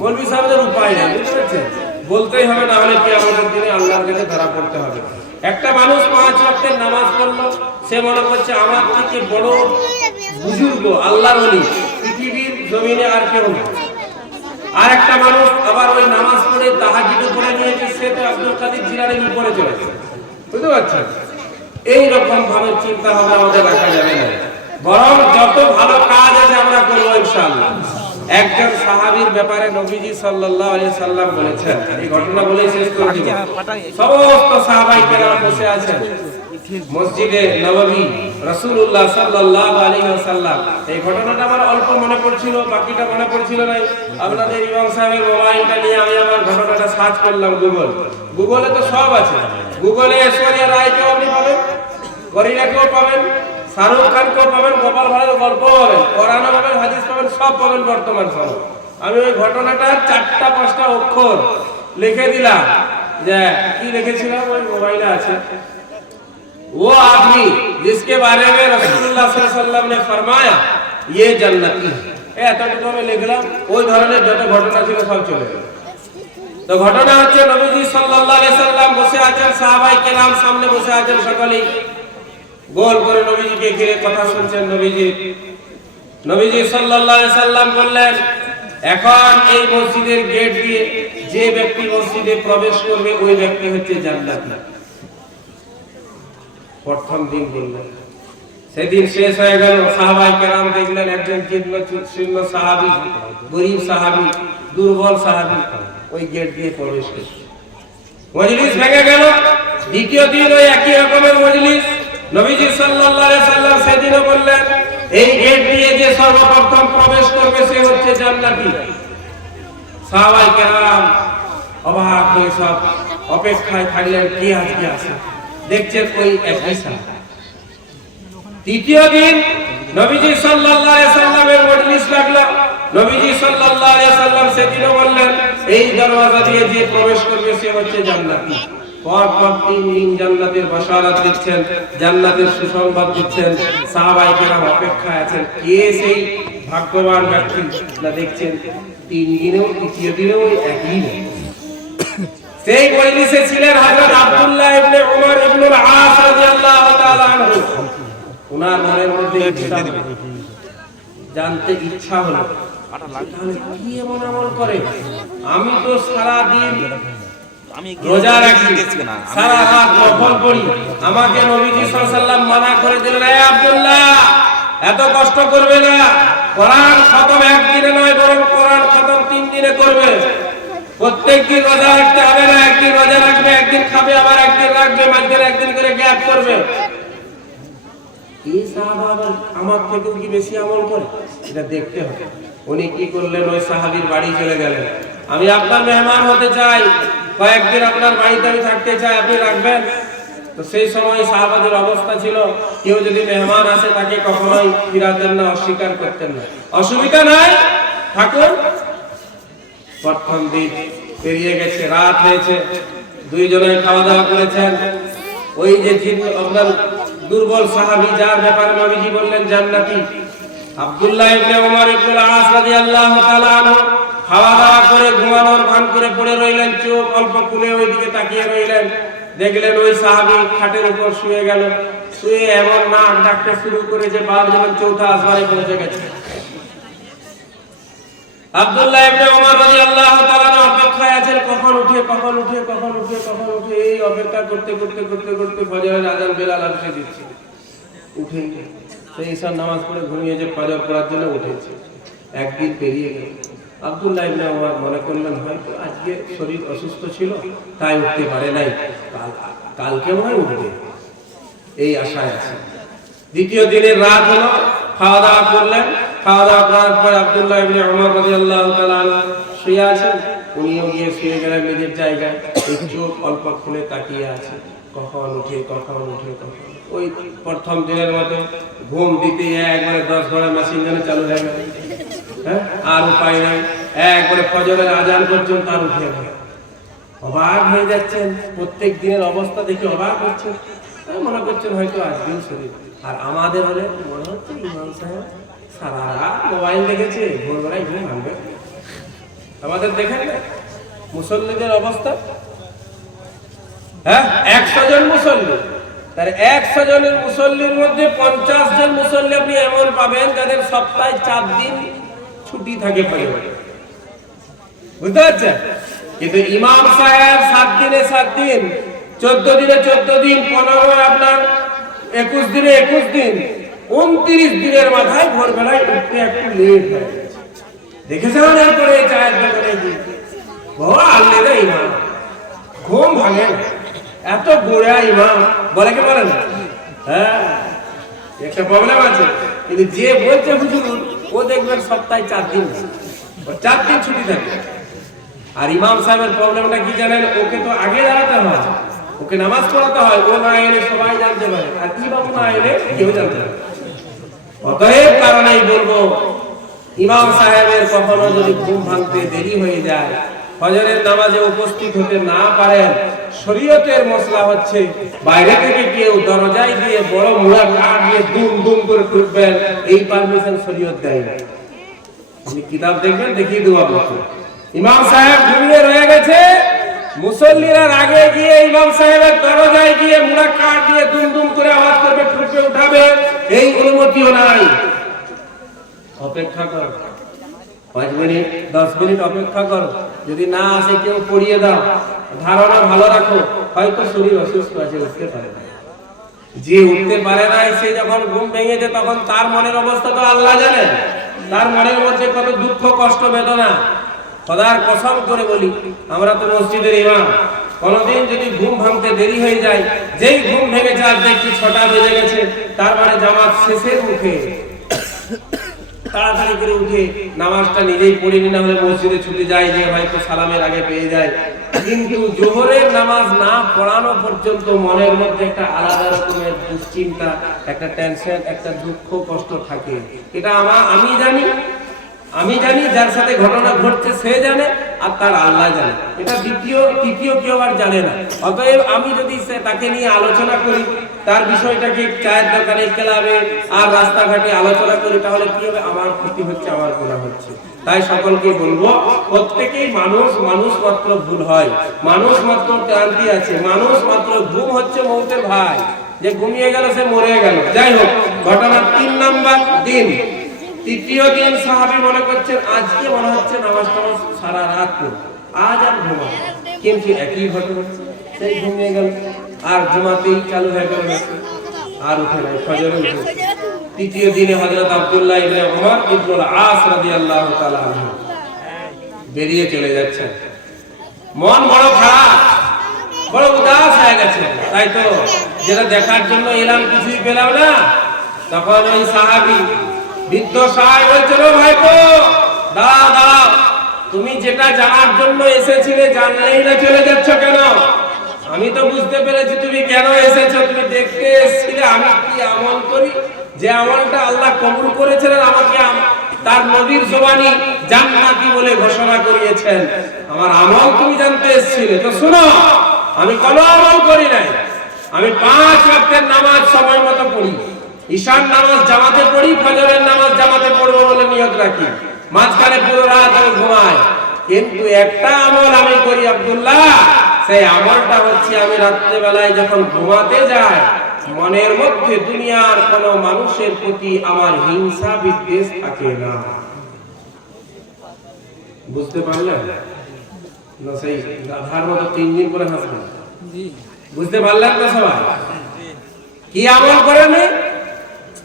মৌলভী সাহেবদের উপায় নেই, বুঝতে পারছেন? বলতেই হবে, না হলে কি আমাদের দিনে আল্লাহর কাছে ধরা পড়তে হবে। একটা মানুষ 5 ওয়াক্তের নামাজ পড়লো, সে মনে করছে আমার থেকে বড় বুজুর্গ আল্লাহর ওলি পৃথিবীর জমিনে আর কেউ নেই। আর একটা মানুষ আবার ওই নামাজ পড়ে তাহাজ্জুদ পড়ে নিয়েছে, সে তো আব্দুল কাদের জিলানীর উপরে চলেছে। বুঝতে পারছেন? এই রকম ভাবে চিন্তা ভাবনা আমাদের রাখা যাবে না, বরং যত ভালো কাজ আছে আমরা করবো ইনশাআল্লাহ। একজন সাহাবীর ব্যাপারে নবীজি সাল্লাল্লাহু আলাইহি সাল্লাম বলেছেন, এই ঘটনা বলে শেষ করে দিব। সমস্ত সাহাবায়ে কেরাম বসে আছেন মসজিদে নববী, রাসূলুল্লাহ সাল্লাল্লাহু আলাইহি ওয়াসাল্লাম। এই ঘটনাটা আমার অল্প মনে পড়ছিল, বাকিটা মনে পড়ছিল না। আপনাদের ইমাম সাহেবের মোবাইলটা নিয়ে আমি আমার ঘটনাটা সার্চ করলাম গুগলে তো সব আছে। গুগলে ঐশ্বরিয়া রায়কেও আপনি পাবেন, করিনাকেও পাবেন, শাহরুখ খানকেও পাবেন, গোপাল ভাঁড়ের গল্প পাবেন, কোরআনও পাবেন, হাদিস পাবেন, সব পাবেন বর্তমান সময়। আমি ওই ঘটনাটার 4-5টা অক্ষর লিখে দিলাম, যে কি লিখেছিলাম ওই মোবাইলে আছে। वो आदमी जिसके बारे में रसूलुल्लाह सल्लल्लाहु अलैहि वसल्लम ने फरमाया ये जन्नती है, এতটুকু আমি লিখলাম। ওই ধরনের যত ঘটনা ছিল সব চলে গেল। তো ঘটনা হচ্ছে নবীজি সাল্লাল্লাহু আলাইহি সাল্লাম বসে আছেন, সাহাবায়ে কেরাম সামনে বসে আছেন, সকলেই গোল করে নবীজিকে ঘিরে কথা শুনছেন। নবীজি সাল্লাল্লাহু আলাইহি সাল্লাম বললেন, এখন এই মসজিদের গেট দিয়ে যে ব্যক্তি মসজিদে প্রবেশ করবে ওই ব্যক্তি হচ্ছে জান্নাতি। প্রথম দিন বললেন, সেদিন শেষ হয়ে গেল। সাহাবায়ে কেরাম দেখলেন একজন জীর্ণ সাহাবী, গরীব সাহাবী, দুর্বল সাহাবী ওই গেট দিয়ে প্রবেশ করছে। মজলিস ভেঙে গেল। দ্বিতীয় দিন ওই একই রকমের মজলিস। নবীজি সাল্লাল্লাহু আলাইহি সাল্লাম সেদিনও বললেন, এই গেট দিয়ে যে সর্বপ্রথম প্রবেশ করবে সে হচ্ছে জান্নাতি। সাহাবায়ে কেরাম অবাক হয়ে সব অপেক্ষায় থাকলেন, কি আজকে আসে। দেখছেন ওই একই সাহাবী। তৃতীয় দিন নবীজি সাল্লাল্লাহু আলাইহি সাল্লামের মজলিস লাগলো। নবীজি সাল্লাল্লাহু আলাইহি সাল্লাম সেদিনও বললেন, এই দরওয়াজা দিয়ে যে প্রবেশ করবে সে হচ্ছে জান্নাতি। পরপর 3 দিন জান্নাতের বাশারাত দিচ্ছেন, জান্নাতের সুসংবাদ দিচ্ছেন। সাহাবায়ে কেরাম অপেক্ষায় আছেন, কে সেই ভাগ্যবান ব্যক্তি। না দেখছেন 3 দিনেও তৃতীয় দিনেও একই। সেই মজলিসে ছিলেন হযরত আব্দুল্লাহ ইবনে উমর ইবনুল আস রাদিয়াল্লাহু তাআলা আনহু। ওনার মনের মধ্যে জানতে ইচ্ছা হলো কি এমন আমল করে। আমি তো সারা দিন রোজা রাখি, সারা রাত নফল পড়ি, আমাকে নবীজি সাল্লাল্লাহু আলাইহি ওয়াসাল্লাম মানা করে দিলেন, এই আব্দুল্লাহ এত কষ্ট করবে না, কোরআন খতম একদিনে নয় বরং কোরআন খতম 3 দিনে করবে। প্রত্যেকদিন রোজা রাখতে হবে না, একদিন রোজা রাখবে, একদিন খাবে, আবার একদিন রাখবে, মাঝখানে একদিন করে গ্যাপ করবে। এই সাহাবা আমার থেকেও কি বেশি আমল করে, এটা দেখতে হবে। উনি কি করলেন, ওই সাহাবীর বাড়ি চলে গেলেন, আমি আপনার মেহমান হতে চাই, কয়েকদিন আপনার বাড়িতে আমি থাকতে চাই, আপনি রাখবেন? তো সেই সময় সাহাবাদের অবস্থা ছিল, কেউ যদি মেহমান আসে তাকে কখনোই ফিরাতেন না, অস্বীকার করতেন না। অসুবিধা নাই, থাকুন। প্রথম দিন পেরিয়ে গেছে, রাত হয়েছে, দুইজনে খাওয়া দাওয়া করেছেন। ওই যে আপনার দুর্বল সাহাবী, যার ব্যাপারে নবীজি বললেন জান্নাতি, আব্দুল্লাহ ইবনে উমর ইবনে আস রাদিয়াল্লাহু তাআলা আনহু, খাওয়া দাওয়া করে ঘুমানোর ভান করে পড়ে রইলেন, চোখ অল্প খুলে ওইদিকে তাকিয়ে রইলেন। দেখলেন ওই সাহাবী খাটের উপর শুয়ে গেল, শুয়ে এমন নাক ডাকতে শুরু করে যে বাপ যেমন চৌথা আসমানে পৌঁছে গেছে। আব্দুল্লাহ ইবনে উমর রাদিয়াল্লাহু তাআলা অপেক্ষায় আছেন, কখন উঠে কখন উঠে কখন উঠে কখন উঠে, এই অপেক্ষা করতে করতে করতে করতে ফজরের আযান বেলাল আসে দিচ্ছে, উঠে সেই ঈশার নামাজ পড়ে ঘুমিয়ে যে ফজর পড়ার জন্য উঠেছে। একদিন পেরিয়ে গেল, আব্দুল্লাহ ইবনে উমর মনে করলেন হয়তো আজকে শরীর অসুস্থ ছিল তাই উঠতে পারে নাই, কালকে মনে হয় উঠবে, এই আশায় আছে। দ্বিতীয় দিনের রাত হলো, খাওয়া দাওয়া করলেন, খাওয়া দাওয়া করার পর আব্দুল্লাহ ইবনে উমর রাদিয়াল্লাহু তাআলা শুয়ে আছেন, উনিও গিয়ে শুয়ে গেলেন নিজের জায়গায়, এই চোখ অল্প খুলে তাকিয়ে আছে, কখন উঠে কখন উঠে কখন। ওই প্রথম দিনের মতো ঘুম দিতে একবারে 10 ঘন্টা মেশিন যেন চালু হয়ে গেল, হ্যাঁ, আর উপায় নাই, একবারে ফজরের আযান পর্যন্ত আর উঠে গেল। অবাক হয়ে যাচ্ছেন, প্রত্যেক দিনের অবস্থা দেখে অবাক হচ্ছেন, মনে করছেন হয়তো আজকেও শরীর। আর আমাদের হলে মনে হচ্ছে ইমাম সাহেব সারা রাত মোবাইল দেখেছে, ভোরবেলায় ঘুম ভাঙবে। আমাদের দেখেন না মুসল্লিদের অবস্থা, হ্যাঁ, 100 জন মুসল্লি, তার 100 জনের মুসল্লির মধ্যে 50 জন মুসল্লি আপনি এমন পাবেন যাদের সপ্তাহে 4 দিন ছুটি থাকে পরিবারে, বুঝতে পারছেন? কিন্তু ইমাম সাহেব 7 দিনে 7 দিন, 14 দিনে 14 দিন, 15 আপনার 21 দিনে 21 দিন, 29 দিনের মাথায় ভোরবেলায় উঠতে একটু লেট হয়ে গেছে। দেখেছেন এরপরে চায়ের দোকানে বাবা আল্লাহ ইমাম ঘুম ভাঙে, এত গোড়া ইমাম বলে কি বলেন? হ্যাঁ, একটা প্রবলেম আছে। কিন্তু যে বলছে হুজুর, ও দেখবেন সপ্তাহে 4 দিন, 4 দিন ছুটি থাকে। আর ইমাম সাহেবের প্রবলেমটা কি জানেন? ওকে তো আগে দাঁড়াতে হয়, ওকে নামাজ পড়াতে হয়, ও না এলে সবাই জানতে পারে, আর ইমাম না এলে কেউ জানতে পারে। অতএব কারণেই বলবো, ইমাম সাহেবের কখনো যদি ঘুম ভাঙতে দেরি হয়ে যায়, ফজরের নামাজে উপস্থিত হতে না পারেন, শরীয়তের মসলা হচ্ছে বাইরে থেকে কেউ দরজায় দিয়ে বড় মুড়া কাঠ দিয়ে দুম দুম করে ঢুকবেন, এই পারমিশন শরীয়ত দেয় না। আপনি কিতাব দেখবেন, দেখিয়ে দেবো আপনাকে। ইমাম সাহেব ঘুমিয়ে রয়ে গেছে, মুসল্লিরা আগে গিয়ে ইমাম সাহেবের দরজায় গিয়ে মুড়া কাঠ দিয়ে দুম দুম করে আওয়াজ করবে, ঠুকবে, উঠাবে, এই অনুমতিও নাই। অপেক্ষা করো 5 মিনিট 10 মিনিট অপেক্ষা করো, যদি না আসে কেউ পড়িয়ে দাও, ধারণা ভালো রাখো হয়তো শরীর অসুস্থ আছে, উঠতে পারে না। যে উঠতে পারে না, সে যখন ঘুম ভেঙেছে তখন তার মনের অবস্থা তো আল্লাহ জানেন, তার মনের মধ্যে কত দুঃখ কষ্ট বেদনা। খোদার কসম করে বলি, আমরা তো মসজিদের ইমাম, কোনদিন যদি ঘুম ভাঙতে দেরি হয়ে যায়, যেই ঘুম ভেঙেছে আর দেখি 6টা বেজে গেছে, তার মানে জামাত শেষের মুখে তাড়াতাড়ি করে উঠে নামাজটা নিজেই পড়ে নি, না হলে মসজিদে ছুটে যায়, যে হয়তো সালামের আগে পেয়ে যায়। কিন্তু জোহরের নামাজ না পড়ানো পর্যন্ত মনের মধ্যে একটা আলাদা রকমের দুশ্চিন্তা, একটা টেনশন, একটা দুঃখ কষ্ট থাকে। এটা আমি জানি, যার সাথে ঘটনা ঘটছে সে জানে, আর তার আল্লাহ জানে। এটা তৃতীয় কেউ আর জানে না। অতএব আমি যদি তাকে নিয়ে আলোচনা করি, তার বিষয়টাকে চায়ের দোকানে, ক্লাবে আর রাস্তাঘাটে আলোচনা করি, তাহলে কি হবে? আমার ক্ষতি হচ্ছে, আমার গুনাহ হচ্ছে। তাই সকলকে বলবো, প্রত্যেকেই মানুষ মাত্র ভুল হয়, মানুষ মাত্র ক্লান্তি আছে, মানুষ মাত্র ঘুম হচ্ছে মৌতের ভাই, যে ঘুমিয়ে গেল সে মরে গেল। যাই হোক, ঘটনার 3 নাম্বার দিন তৃতীয় দিন সাহাবী মনে করছেন আজকে মনে হচ্ছে নামাজ টামাজ সারা রাত পড়ব, আজ আর ঘুমাবো, কিন্তু একই ঘটনা, সেই ঘুমিয়ে গেল আর ঘুমাতেই চালু হয়ে গেল, আর উঠে নাই, ফজরে উঠে। তৃতীয় দিনে হযরত আব্দুল্লাহ ইবনে উমর ইবনুল আস রাদিয়াল্লাহু তাআলা আনহু বেরিয়ে চলে যাচ্ছেন। মন বড় খারাপ, বড় উদাস হয়ে গেছে, তাই তো যেটা দেখার জন্য এলাম কিছুই পেলাম না। তখন ওই সাহাবী বৃদ্ধ সাহেব বলছিল, ভাইপো দাঁড়াও দাঁড়াও, তুমি যেটা জানার জন্য এসেছিলে জানলেই না চলে যাচ্ছ কেন? আমি তো বুঝতে পেরেছি তুমি কেন এসেছো, তুমি দেখতে এসেছিলে আমি কি আমল করি, যে আমলটা আল্লাহ কবুল করেছেন, আমাকে তার নবীর জবানি জান্নাতি বলে ঘোষণা করিয়েছেন, আমার আমল তুমি জানতে এসেছিলে। তো শোনো, আমি কোনো আমল করি নাই, আমি 5 ওয়াক্তের নামাজ সময় মতো পড়ি, ঈশার নামাজ জামাতে পড়ি, ফজরের নামাজ জামাতে পড়বো বলে নিয়ত রাখি, মাঝখানে পুরো রাত আমি ঘুমাই, কিন্তু একটা আমল আমি করি আব্দুল্লাহ, সেই আমলটা হচ্ছে আমি রাত্রে বেলায় যখন ঘুমাতে যাই মনের মধ্যে দুনিয়ার কোন মানুষের প্রতি আমার হিংসা বিদ্বেষ থাকে না। বুঝতে পারলেন না? সেই গাধার মতো 3 দিন করে হাসবেন, বুঝতে পারলেন না সবাই? কি আমল করেন,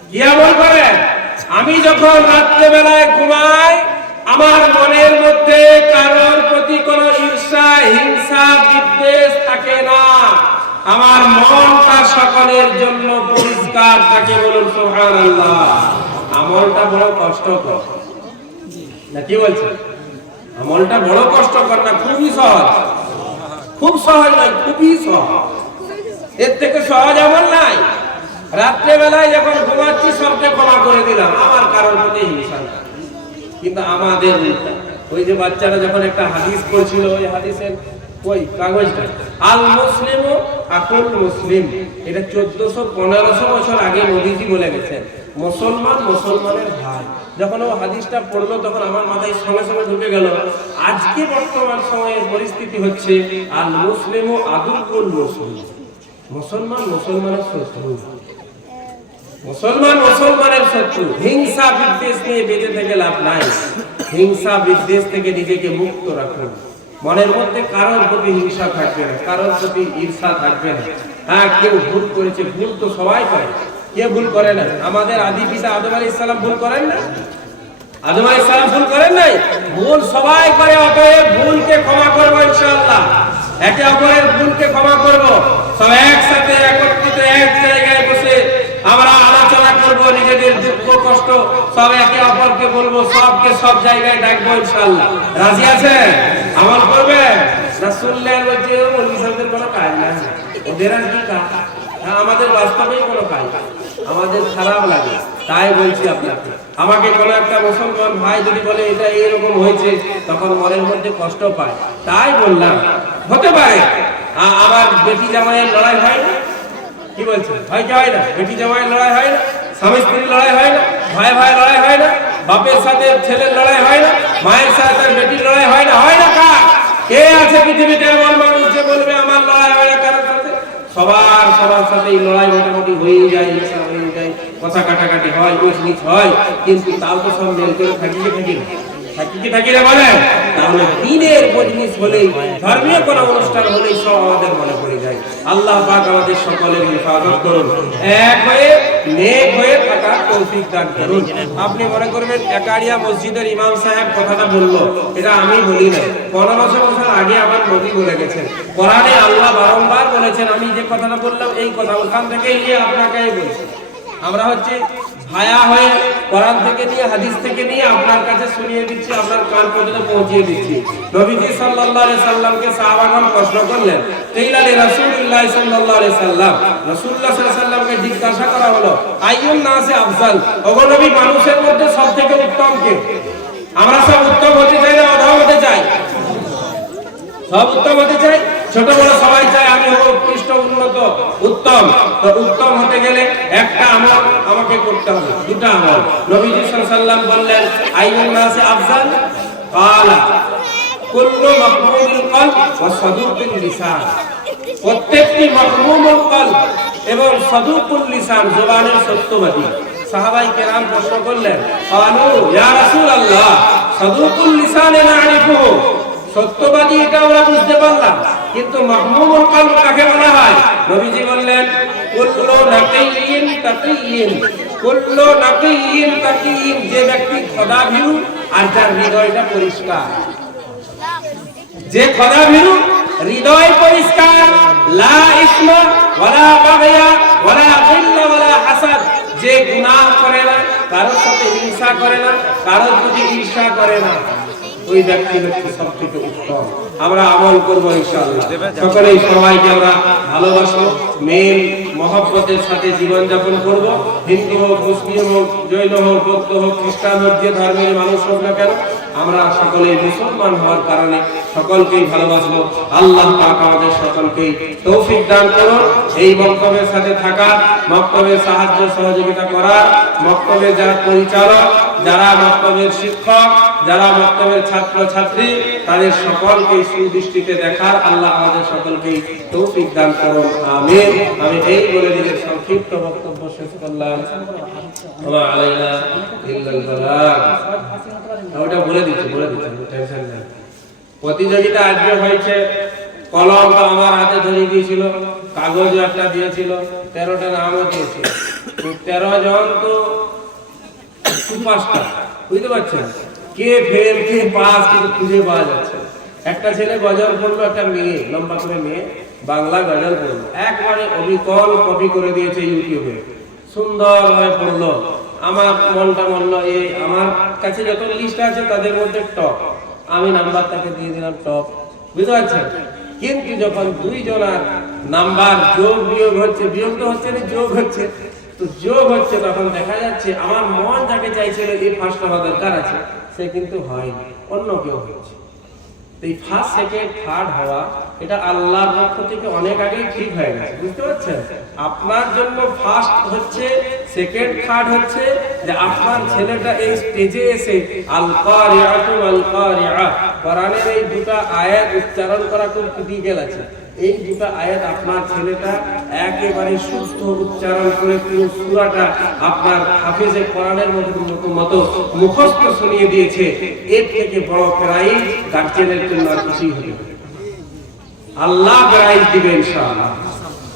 কি আমল করেন? আমি যখন রাত্রে বেলায় ঘুমাই আমার মনের মধ্যে কারোর প্রতি কোনো ঈর্ষা হিংসা বিদ্বেষ থাকে না, আমার মনটা সকলের জন্য পরিষ্কার থাকে, বলুন সুবহানাল্লাহ। আমলটা বড় কষ্টকর না, কি বলছেন? আমলটা বড় কষ্টকর না, খুবই সহজ? খুব সহজ নয়, খুবই সহজ, এর থেকে সহজ আমল নাই। রাত্রে বেলায় যখন ঘুমাচ্ছি সবকে ক্ষমা করে দিলাম, আমার কারোর প্রতি হিংসা না। কিন্তু আমাদের ওই যে বাচ্চারা যখন একটা হাদিস পড়ছিল, ওই হাদিসের ওই কাগজটা আল মুসলিমু আকুল মুসলিম, এটা 1400-1500 বছর আগে নবীজি বলে গেছেন, মুসলমান মুসলমানের ভাই। যখন ও হাদিসটা পড়লো তখন আমার মাথায় সঙ্গে সঙ্গে ঢুকে গেল, আজকে বর্তমান সময়ের পরিস্থিতি হচ্ছে আল মুসলিমু আদুকুল মুসলিম, মুসলমান মুসলমানের শত্রু, মুসলমান মুসলমানের শত্রু। হিংসা বিদ্বেষ নিয়ে বেঁচে থেকে লাভ নাই, হিংসা বিদ্বেষ থেকে নিজেকে মুক্ত রাখুন, মনের মধ্যে কারোর প্রতি হিংসা থাকবে না, কারোর প্রতি ঈর্ষা থাকবে না। হ্যাঁ, কেউ ভুল করেছে, ভুল তো সবাই করে, কে ভুল করে না? আমাদের আদি পিতা আদম আলাইহিস সালাম ভুল করেন না? আদম আলাইহিস সালাম ভুল করেন নাই? ভুল সবাই করে, অতএব ভুলকে ক্ষমা করব ইনশাআল্লাহ, একে অপরের ভুলকে ক্ষমা করব, সব একসাথে একত্রিত এক জায়গায় বসে আমরা আলোচনা করব, নিজেদের দুঃখ কষ্ট সব একে অপরকে বলবো, সবকে সব জায়গায় ডাকবো ইনশাআল্লাহ। রাজি আছেন? আমল করবেন না? শুনলে বলছে মৌলভী সাহেবদের কোনো কাজ নাই, ওদের আর কি কাজ? আমাদের বাস্তবেই কোনো কাজ, আমাদের খারাপ লাগে, তাই বলছি আপনাকে। আমাকে কোনো একটা মুসলমান ভাই যদি বলে এটা এইরকম হয়েছে, তখন মনের মধ্যে কষ্ট পায়, তাই বললাম। হতে পারে আমার বেটি জামাইয়ের লড়াই হয় না, কি বলছেন? হয় কি হয় না? বেটি জামাইয়ের লড়াই হয় না, স্বামী স্ত্রীর লড়াই হয় না, ভাই ভাই লড়াই হয় না, বাপের সাথে ছেলের লড়াই হয় না, মায়ের সাথে বেটির লড়াই হয় না? হয় না? কার? কে আছে পৃথিবীতে এমন মানুষ যে বলবে আমার লড়াই হয় না কারোর সাথে? সবার সাথে এই লড়াই মোটামুটি হয়ে যায়, কথা কাটাকাটি হয়, উচনিচ হয়, কিন্তু তাও তো সব মেল করে থাকি না বলেন? তাহলে দিনের মজলিস হলেই, ধর্মীয় কোনো অনুষ্ঠান হলেই সব আমাদের মনে পড়ে যায়। আল্লাহ পাক আমাদের সকলের হেফাজত করুন, এক হয়ে নেক হয়ে থাকার তৌফিক দান করুন। আপনি মনে করবেন একাড়িয়া মসজিদের ইমাম সাহেব কথাটা বললো, এটা আমি বলি না, 1500 বছর আগে আমার নবী বলে গেছেন, কোরআনে আল্লাহ বারংবার বলেছেন। আমি যে কথাটা বললাম এই কথা ওখান থেকেই নিয়ে আপনাকেই বলছি। আমরা হচ্ছে ভায়া হয়ে কোরআন থেকে নিয়ে হাদিস থেকে নিয়ে আপনার কাছে শুনিয়ে দিচ্ছি, আপনার কান পর্যন্ত পৌঁছিয়ে দিচ্ছি। নবীজি সাল্লাল্লাহু আলাইহি সাল্লামকে সাহাবাগণ প্রশ্ন করলেন, কিলালি রাসূলুল্লাহ সাল্লাল্লাহু আলাইহি সাল্লাম, রাসূলুল্লাহ সাল্লাল্লাহু আলাইহি সাল্লামকে জিজ্ঞাসা করা হলো, আইয়ুন নাসি আফজাল, ওগো নবী মানুষের মধ্যে সবথেকে উত্তম কে? আমরা সব উত্তম হতে চাই না অধম হতে চাই? সব উত্তম হতে চাই, ছোট বড় সবাই চাই আমি হব উৎকৃষ্ট উন্নত উত্তম। তো উত্তম হতে গেলে একটা আমল আমাকে করতে হবে, দুটো আমল। নবীজি সাল্লাল্লাহু আলাইহি সাল্লাম বললেন, আইয়ুন নাসি আফজাল? ক্বালা কুল্লু মাহমুমিল কলব ওয়া সাদুকুল লিসান, প্রত্যেকটি মাহমুমুল কলব এবং সাদুকুল লিসান, জবানের সত্যবাদী, সাহাবাই কেরাম প্রশ্ন করলেন, ক্বালু ইয়া রাসূলুল্লাহ সাদুকুল লিসানে না'রিফুহু, সত্যবাদী এটা আমরা বুঝতে পারলাম, কিন্তু মাহমুমুল কলব কাকে বলা হয়? নবীজি বললেন, কুল্লু নাকিয়্যিন তাকিয়্যিন, কুল্লু নাকিয়্যিন তাকিয়্যিন, যে ব্যক্তি খোদাভীরু আর যার হৃদয়টা পরিষ্কার। যে খোদাভীরু, হৃদয় পরিষ্কার, লা ইসমা ওয়ালা বাগয়া ওয়ালা গিল্লা ওয়ালা হাসাদ, যে গুনাহ করে না, কারোর সাথে হিংসা করে না, কারোর প্রতি ঈর্ষা করে না, ওই ব্যক্তি হচ্ছে সবথেকে উত্তম। আমরা আমল করব ইনশাআল্লাহ। সকলেই সবাইকে আমরা ভালোবাসবো, মেল মহব্বতের সাথে জীবন যাপন করব। হিন্দু হোক, মুসলিম হোক, জৈন হোক, বৌদ্ধ হোক, খ্রিস্টান হোক, যে ধর্মের মানুষ হোক না কেন, আমরা সকলেই মুসলমান হওয়ার কারণে সকলকেই ভালোবাসবো। আল্লাহ পাক আমাদের সকলকেই তৌফিক দান করুন এই মক্তবের সাথে থাকার, মক্তবের সাহায্য সহযোগিতা করার, মক্তবের যারা পরিচালক, যারা মক্তবের শিক্ষক, যারা মক্তবের ছাত্র ছাত্রী, তাদের সকলকে সুদৃষ্টিতে দেখার আল্লাহ আমাদের সকলকেই তৌফিক দান করুন, আমিন। আমি এই বলে নিজের সংক্ষিপ্ত বক্তব্য শেষ করলাম। ওয়া আলাইনা ইল্লাল বালাগ। ওটা বলে দিচ্ছি, টেনশন নেই। প্রতিযোগিতা আজকে হয়েছে, কলম তো আমার হাতে ধরিয়ে দিয়েছিল, কাগজ একটা দিয়েছিল, 13টা নামও দিয়েছিল। 13 জন তো সুপারস্টার, বুঝতে পারছেন? কে ফেল কে পাস কিন্তু খুঁজে পাওয়া যাচ্ছে। একটা ছেলে গজল পড়লো, একটা মেয়ে, লম্বা করে মেয়ে বাংলা গজল পড়লো, একবারে অবিকল কপি করে দিয়েছে ইউটিউবে, সুন্দর হয়ে পড়লো। আমার মনটা বললো, এই আমার কাছে যত লিস্ট আছে তাদের মধ্যে টপ, আমি নাম্বার তাকে দিয়ে দিলাম টপ, বুঝতে পারছেন? কিন্তু যখন দুইজনার নাম্বার যোগ বিয়োগ হচ্ছে, বিয়োগ তো হচ্ছে না, যোগ হচ্ছে, তো যোগ হচ্ছে, তখন দেখা যাচ্ছে আমার মন যাকে চাইছিল এই ফার্স্ট হওয়া দরকার আছে, সে কিন্তু হয়নি, অন্য কেউ হয়েছে। এই ফার্স্ট, সেকেন্ড, থার্ড হওয়া এটা আল্লাহর পক্ষ থেকে অনেক আগেই ঠিক হয়ে গেছে, বুঝতে পারছেন? আপনার জন্য ফার্স্ট হচ্ছে, সেকেন্ড, থার্ড হচ্ছে যে আপনার ছেলেটা এই স্টেজে এসে আল কারিআতু ওয়াল কারিআ, কোরআনের এই দুটো আয়াত উচ্চারণ করা খুব ক্রিটিক্যাল আছে। এই দুটো আয়াত আপনার ছেলেটা একেবারে শুদ্ধ উচ্চারণ করে পুরো সূরাটা আপনার হাফেজে কোরআনের মতো মুখস্থ শুনিয়ে দিয়েছে। এর থেকে বড় প্রাইজ গার্জিয়ানের জন্য আর কিছুই হবে না। আল্লাহ প্রাইজ দিবে ইনশাআল্লাহ।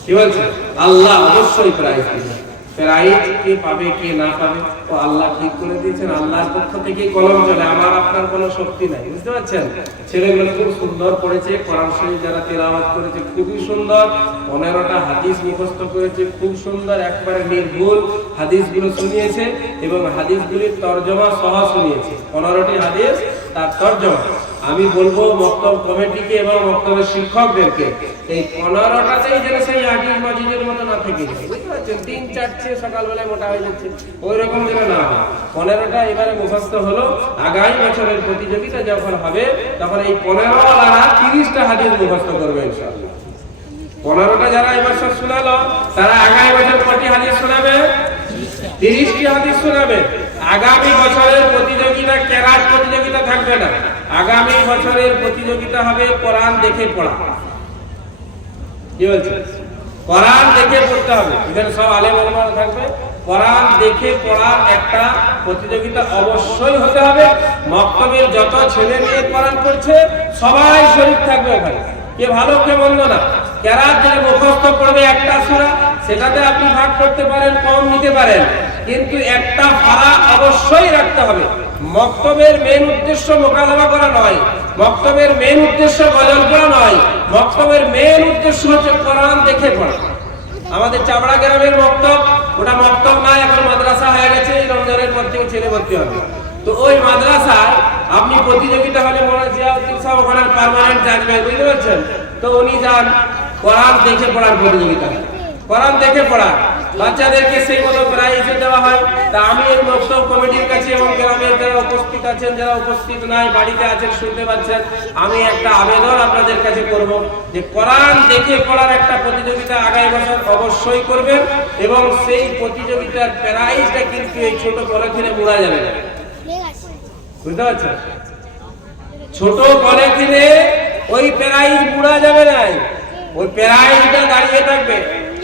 কি বলছেন? আল্লাহ অবশ্যই প্রাইজ দিবে। প্রাইজ কে পাবে কে না পাবে ও আল্লাহ ঠিক করে দিয়েছেন। আল্লাহর পক্ষ থেকে কলম চলে, আমার আপনার কোনো শক্তি নাই, বুঝতে পারছেন? ছেলেগুলো খুব সুন্দর পড়েছে, কোরআন শরীফ যারা তেলাওয়াত করেছে খুবই সুন্দর, 15টা হাদিস মুখস্থ করেছে খুব সুন্দর, একবারে নির্ভুল হাদিসগুলো শুনিয়েছে এবং হাদিসগুলির তরজমা সহ শুনিয়েছে। 15টি হাদিস তার তরজমা। আমি বলবো মক্তব কমিটিকে এবং মক্তবের শিক্ষকদেরকে, এই 15টাতেই যেন সেই হাদিস মাজিদের মতো না থেকে যায়, বুঝতে পারছেন? 3-4 সকালবেলায় মোটা হয়ে যাচ্ছে, ওই রকম যেন না হয়। 15টা এবারে মুখস্থ হলো, আগামী বছরের প্রতিযোগিতা যখন হবে তখন এই 15ওয়ালারা 30টা হাদিস মুখস্থ করবে ইনশাআল্লাহ। 15টা যারা এবার সব শোনালো, তারা আগামী বছর কয়টি হাদিস শোনাবে? 30টি হাদিস শোনাবে। আগামী বছরের প্রতিযোগিতা কেরাত প্রতিযোগিতা থাকবে না, আগামী বছরের প্রতিযোগিতা হবে কোরআন দেখে পড়া। কি বলছে? কোরআন দেখে পড়তে হবে। এখানে সব আলেম ওলামা থাকবে, কোরআন দেখে পড়ার একটা প্রতিযোগিতা অবশ্যই হতে হবে। মক্তবের যত ছেলে মেয়ে কোরআন পড়ছে সবাই শরীক থাকবে ওখানে, কে ভালো কে মন্দ না। কেরাত যে মুখস্থ পড়বে একটা সূরা, সেটাতে আপনি ভাগ করতে পারেন, কম নিতে পারেন, কিন্তু একটা ফারা অবশ্যই রাখতে হবে। মক্তবের মেন উদ্দেশ্য মোকালামা করা নয়, মক্তবের মেন উদ্দেশ্য গজল পড়া নয়, মক্তবের মেন উদ্দেশ্য হচ্ছে কোরআন দেখে পড়া। আমাদের চাবড়া গ্রামের মক্তব, ওটা মক্তব না, এখন মাদ্রাসা হয়ে গেছে, এই রমজানের পর থেকে ছেলে ভর্তি হবে। তো ওই মাদ্রাসায় আপনি প্রতিযোগিতা হলে মনে জিয়াউদ্দিন সাহেব ওখানে পার্মানেন্ট জাজমেন্ট, বুঝতে পারছেন? তো উনি যান, কোরআন দেখে পড়ার প্রতিযোগিতা, কোরআন দেখে পড়া, বাচ্চাদেরকে সেই মতো প্রাইজ দেওয়া হয়। তা আমি এই মক্তব কমিটির কাছে এবং গ্রামের যারা উপস্থিত আছেন, যারা উপস্থিত নাই, বাড়িতে আছেন, শুনতে পাচ্ছেন, আমি একটা আবেদন আপনাদের কাছে করব যে কোরআন দেখে পড়ার একটা প্রতিযোগিতা আগামী বছর অবশ্যই করবেন এবং সেই প্রতিযোগিতার প্রাইজটা কিন্তু এই ছোট পলিথিনে মুড়া যাবে না, বুঝতে পারছেন? ছোট পলিথিনে ওই প্রাইজ মুড়া যাবে না, ওই প্রাইজটা দাঁড়িয়ে থাকবে,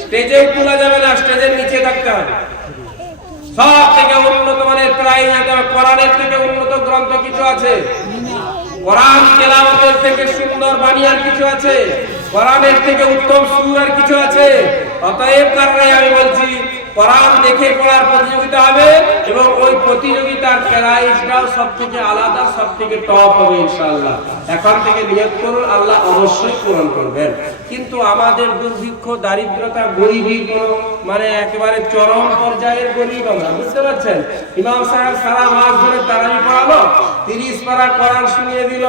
স্টেজে তোলা যাবে না, স্টেজের নিচে থাকতে হবে। সব থেকে উন্নত মানের প্রাইজ কোরআনের থেকে উন্নত গ্রন্থ কিছু আছে? কোরআন তেলাওয়াতের থেকে সুন্দর বাণী আর কিছু আছে? কোরআনের থেকে উত্তম সুর আর কিছু আছে? অতএব কারণে আমি বলছি কোরআন দেখে পড়ার প্রতিযোগিতা হবে এবং ওই প্রতিযোগিতার প্রাইজটাও সবথেকে আলাদা, সবথেকে টপ হবে ইনশাআল্লাহ। এখন থেকে নিয়ত করুন, আল্লাহ অবশ্যই পূরণ করবেন। কিন্তু আমাদের দুর্ভিক্ষ, দারিদ্রতা, গরিবী মানে একেবারে চরম পর্যায়ের গরিব আমরা, বুঝতে পারছেন? ইমাম সাহেব সারা মাস ধরে তারাবি পড়ালো, 30 পারা কোরআন শুনিয়ে দিল।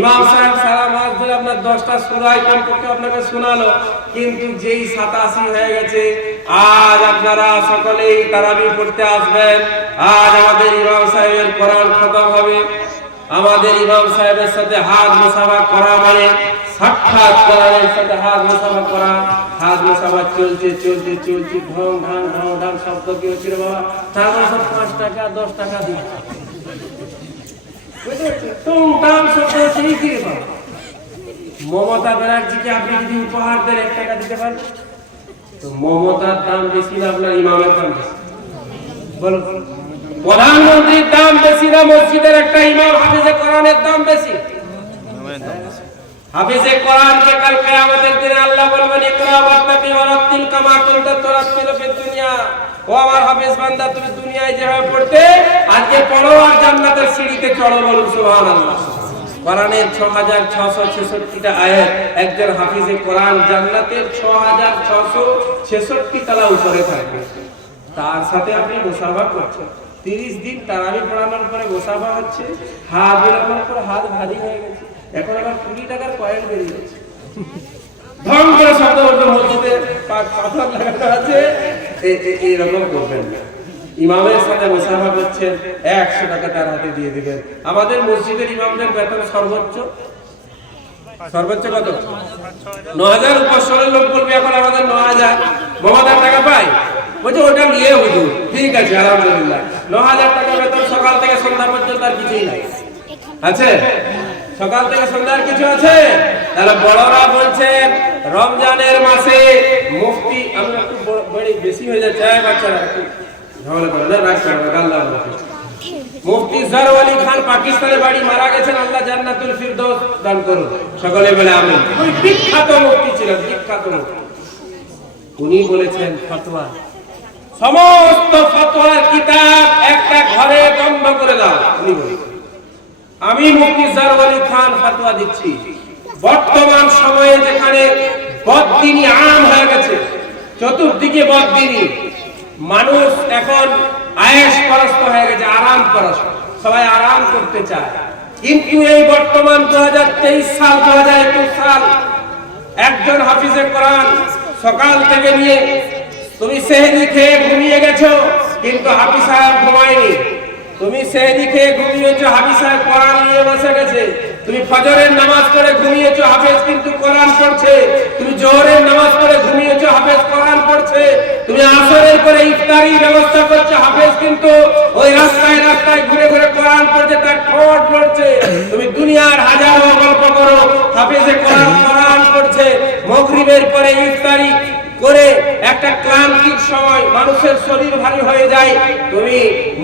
ইমাম সাহেব সারা মাস ধরে আপনার 10টা সূরা কমপক্ষে আপনাকে শোনালো, কিন্তু যেই 87 হয়ে গেছে, আজ আপনারা সকলেই তারাবি পড়তে আসবেন। আজ আমাদের ইমাম সাহেবের কোরআন খতম হবে। আমাদের ইমাম সাহেবের সাথে হাত মুসাফা করা মানে সাক্ষাৎ কোরআনের সাথে হাত মুসাফা করা। হাত মুসাফা চলছে চলছে চলছে, ঢং ঢং ঢং ঢং শব্দ কি হচ্ছিল বাবা? তারপর সব 5 টাকা 10 টাকা দিন, মমতা ব্যানার্জিকে আপনি যদি উপহার দেন 1 টাকা দিতে পারেন তো মমতার দাম বেশি না আপনার ইমামের দাম বেশি? বলুন, প্রধানমন্ত্রীর দাম বেশি না মসজিদের একটা ইমাম হাফেজে কোরআনের দাম বেশি? হাফেজে কোরআনকে কাল কিয়ামতের দিনে আল্লাহ বলবেন, ইকরা ওয়াত্তাকি ওয়ারাত্তিল কামা কুনতা তুরাত্তিলু ফিদ দুনিয়া। ও আমার হাফেজ বান্দা, তুমি দুনিয়ায় যেভাবে পড়তে আজকে পড়ো আর জান্নাতের সিঁড়িতে চড়ো। বলুন সুবহানাল্লাহ। কোরআনের 6666টা আয়াত, একজন হাফেজে কোরআন জান্নাতের 6666 তালা উপরে থাকবে। তার সাথে আপনি মুসাফা করছেন। 30 দিন তারাবি পড়ানোর পরে মুসাফা হচ্ছে, হাত বেরানোর পর হাত ভারী হয়ে গেছে, এখন আবার 20 টাকার কয়েন বেরিয়ে গেছে। ঢং করে শব্দ বলতে মসজিদে পাথর লাগানো আছে, এইরকম করবেন না। ইমামের সাথে মুসাফা করছেন, 100 টাকা তার হাতে দিয়ে দিবেন। আমাদের মসজিদের ইমামদের বেতন সর্বোচ্চ কত? 9000। উপসরের লোক বলবে এখন আমাদের 9000। মমতা টাকা পায়, বলছে ওটা নিয়ে হুজুর, ঠিক আছে আলহামদুলিল্লাহ। 9000 টাকা বেতন, সকাল থেকে সন্ধ্যা পর্যন্ত আর কিছুই নাই আছে? সকাল থেকে সন্ধ্যার কিছু আছে? তাহলে বড়রা বলছেন রমজানের মাসে মুফতি, আমি একটু বড় বেশি হয়ে যাচ্ছে বাচ্চারা, একটু ঝগড়া করে না, রাগ করে না, আল্লাহ বলছে। মুফতি জারওয়ার আলী খান পাকিস্তানে বাড়ি, মারা গেছেন, আল্লাহ জান্নাতুল ফিরদৌস দান করুন, সকলে বলে আমিন। ওই বিখ্যাত মুফতি ছিলেন, বিখ্যাত মুফতি। উনি বলেছেন ফতোয়া, সমস্ত ফতোয়ার কিতাব একটা ঘরে বন্ধ করে দাও। উনি বলেছেন, আমি মুফতি জারওয়ার আলী খান ফতোয়া দিচ্ছি, বর্তমান সময়ে যেখানে বদদিনী আম হয়ে গেছে, চতুর্দিকে বদদিনী, মানুষ এখন আয়েশপরস্ত হয়ে গেছে, আরাম পরস্ত, সবাই আরাম করতে চায়। কিন্তু এই বর্তমান 2023 সাল 2021 সাল, একজন হাফিজে কোরআন সকাল থেকে নিয়ে তুমি সেহরি খেয়ে ঘুমিয়ে গেছো, কিন্তু হাফিজ সাহেব ঘুমায়নি। তুমি সেহরি খেয়ে ঘুমিয়েছো, হাফিজ সাহেব কোরআন নিয়ে বসে গেছে। তুমি ফজরের নামাজ পড়ে ঘুমিয়েছো, হাফেজ কিন্তু কোরআন পড়ছে। তুমি জোহরের নামাজ পড়ে ঘুমিয়েছো, হাফেজ কোরআন পড়ছে। তুমি আসরের পরে ইফতারি ব্যবস্থা করছো, হাফেজ কিন্তু ওই রাস্তায় রাস্তায় ঘুরে ঘুরে কোরআন পড়ছে, তার ঠোঁট লড়ছে। তুমি দুনিয়ার হাজারো গল্প করো, হাফেজে কোরআন পড়ছে। মাগরিবের পরে ইফতারি করে একটা ক্লান্তির সময় মানুষের শরীর ভারী হয়ে যায়, তুমি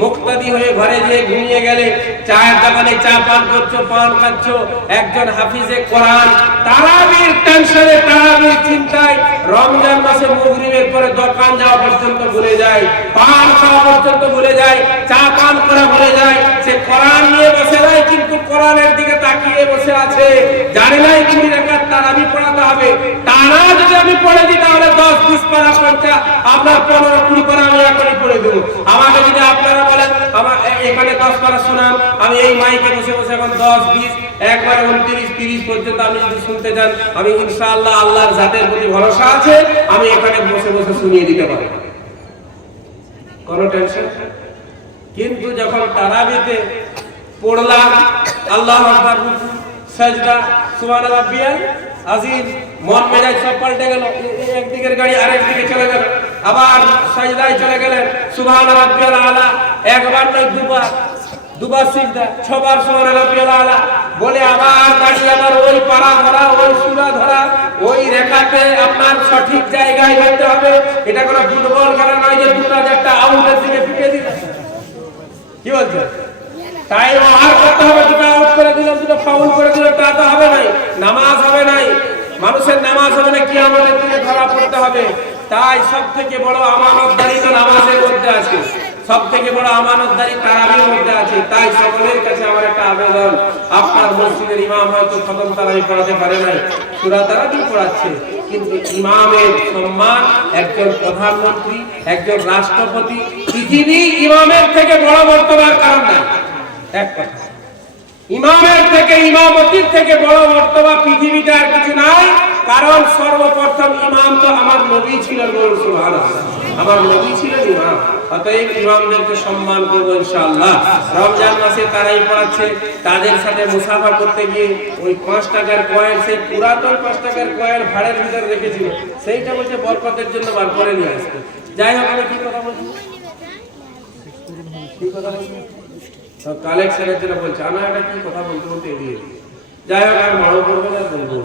মুক্তাদি হয়ে ঘরে যেয়ে ঘুমিয়ে গেলে, চায়ের দোকানে চা পান করছো, পান খাচ্ছো। একজন হাফিজে কোরআন তারাবির টেনশনে, তারাবির চিন্তায় রমজান মাসে মাগরিবের পরে দোকান যাওয়া পর্যন্ত ভুলে যায়, পান খাওয়া পর্যন্ত ভুলে যায়, চা পান করা ভুলে যায়। সে কোরআন নিয়ে বসে যায়, কিন্তু কোরআনের দিকে তাকিয়ে বসে আছে, জানে না 2 রাকাত তারাবি পড়াতে হবে। টানা যদি আমি পড়ে দিই তাহলে 10-20 পারা পড়া, আপনার 15-20 পারা আমি এখনই পড়ে দেবো। আমাকে যদি আপনারা বলেন আমার এখানে 10 পারা শোনান, আমি এই মাইকে বসে বসে এখন 10-20 একবারে 29-30 পর্যন্ত আমি যদি শুনতে চান, আমি ইনশাআল্লাহ আল্লাহর জাতের প্রতি ভরসা আছে, আমি এখানে বসে বসে শুনিয়ে দিতে পারি, কোনো টেনশন। কিন্তু যখন তারাবিতে পড়লাম আল্লাহু আকবার, সাজদা, সুবহান রাব্বিয়াল আজিম, মন মেজাজ সব পাল্টে গেল, একদিকের গাড়ি আরেক দিকে চলে গেল, আবার সাজদায় চলে গেলেন, সুবহান রাব্বিয়াল আলা, একবার নয় দুবার সিজদা, ছবার সুবহান রাব্বিয়াল আলা বলে আবার দাঁড়িয়ে আবার ওই পারা ধরা, ওই সূরা ধরা, ওই রেখাতে আপনার সঠিক জায়গায় হতে হবে। এটা কোনো ফুটবল খেলা নয় যে দুটো একটা আউটের দিকে পিটিয়ে দিল। কি বলছে? তাই আর করতে হবে, দুটো আউট করে দিলাম, দুটো ফাউল করে দিলাম, তা তো হবে নাই। নামাজ হবে নাই, মানুষের নামাজ হবে না, কিয়ামতের দিনে ধরা পড়তে হবে। তাই সব থেকে বড় আমানতদারি তো নামাজের মধ্যে আছে, সব থেকে বড় আমানতদারি তারাবির মধ্যে আছে। তাই সকলের কাছে আমার একটা আবেদন, আপনার মসজিদের ইমাম হয়তো খতম তারাবি পড়াতে পারে নাই, সূরা তারাবি পড়াচ্ছে, কিন্তু ইমামের সম্মান একজন প্রধানমন্ত্রী, একজন রাষ্ট্রপতি, পৃথিবী ইমামের থেকে বড় মর্তবার কারণ নাই। এক কথা, ইমামের থেকে, ইমামতির থেকে বড় মর্তবা পৃথিবীতে আর কিছু নাই। কারণ সর্বপ্রথম ইমাম তো আমার নবী ছিলেন, সুবহানাল্লাহ, আমার নবী ছিলেন ইমাম। অতএব ইমামদেরকে সম্মান করব ইনশাআল্লাহ। রমজান মাসে তারাই পড়াচ্ছে, তাদের সাথে মুসাফা করতে গিয়ে ওই 5 টাকার কয়েন, সেই পুরাতন 5 টাকার কয়েন ভাড়ের ভিতরে রেখেছিল, সেইটা বলছে বরকতের জন্য বার করে নিয়ে আসতে। যাই হোক, আমি কি কথা বলছি, কি কথা বলছি, কালেকশনের জন্য বলছে, আমি একটা কি কথা বলতে বলতে এগিয়ে। যাই হোক, আর বড় করবে না, বলবো।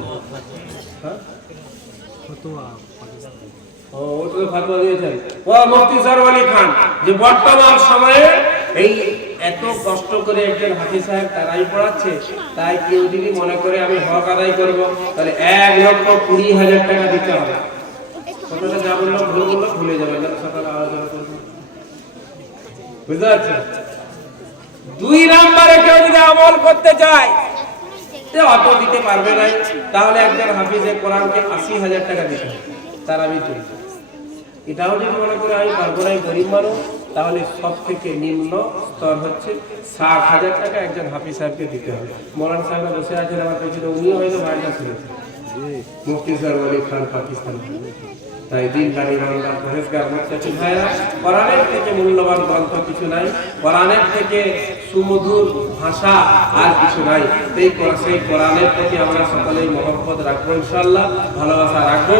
হ্যাঁ, ফাতোয়া দিয়েছেন ও মুফতি সরওয়ার আলী খান যে বর্তমান সময়ে এই এত কষ্ট করে একজন হাফেজ সাহেব তারাই পড়াচ্ছে, তাই কেউ যদি মনে করে আমি হক আদায় করব, তাহলে 1,20,000 টাকা দিতে হবে। কথাটা যা বললাম ভুল বললো, ভুলে যাবেন না, সকালে আলোচনা করবো, বুঝতে পারছেন? 2 নম্বরে কেউ যদি আমল করতে চায়, অত দিতে পারবে না, তাহলে একজন হাফিজে কোরআনকে 80,000 টাকা দিতে হবে তারাবি তুলবে। এটাও যদি মনে করে আমি পারবো না, গরিব মানুষ, তাহলে সব থেকে নিম্ন স্তর হচ্ছে 60,000 টাকা একজন হাফিজ সাহেবকে দিতে হবে। মৌলানা সাহেব বসে আছেন আমার পেছনে, উনিও হয়তো ভাইটা শুনেছেন, মুফতি সরওয়ার আলী খান, পাকিস্তান। তাই দিনদারি বাংলার পরেশগার মুত্তাকি ভাইরা, কোরআনের থেকে মূল্যবান গ্রন্থ কিছু নাই, কোরআনের থেকে সুমধুর ভাষা আর কিছু নাই। সেই কোরআনের প্রতি আমরা সকলেই মহব্বত রাখবো ইনশাআল্লাহ, ভালোবাসা রাখবো।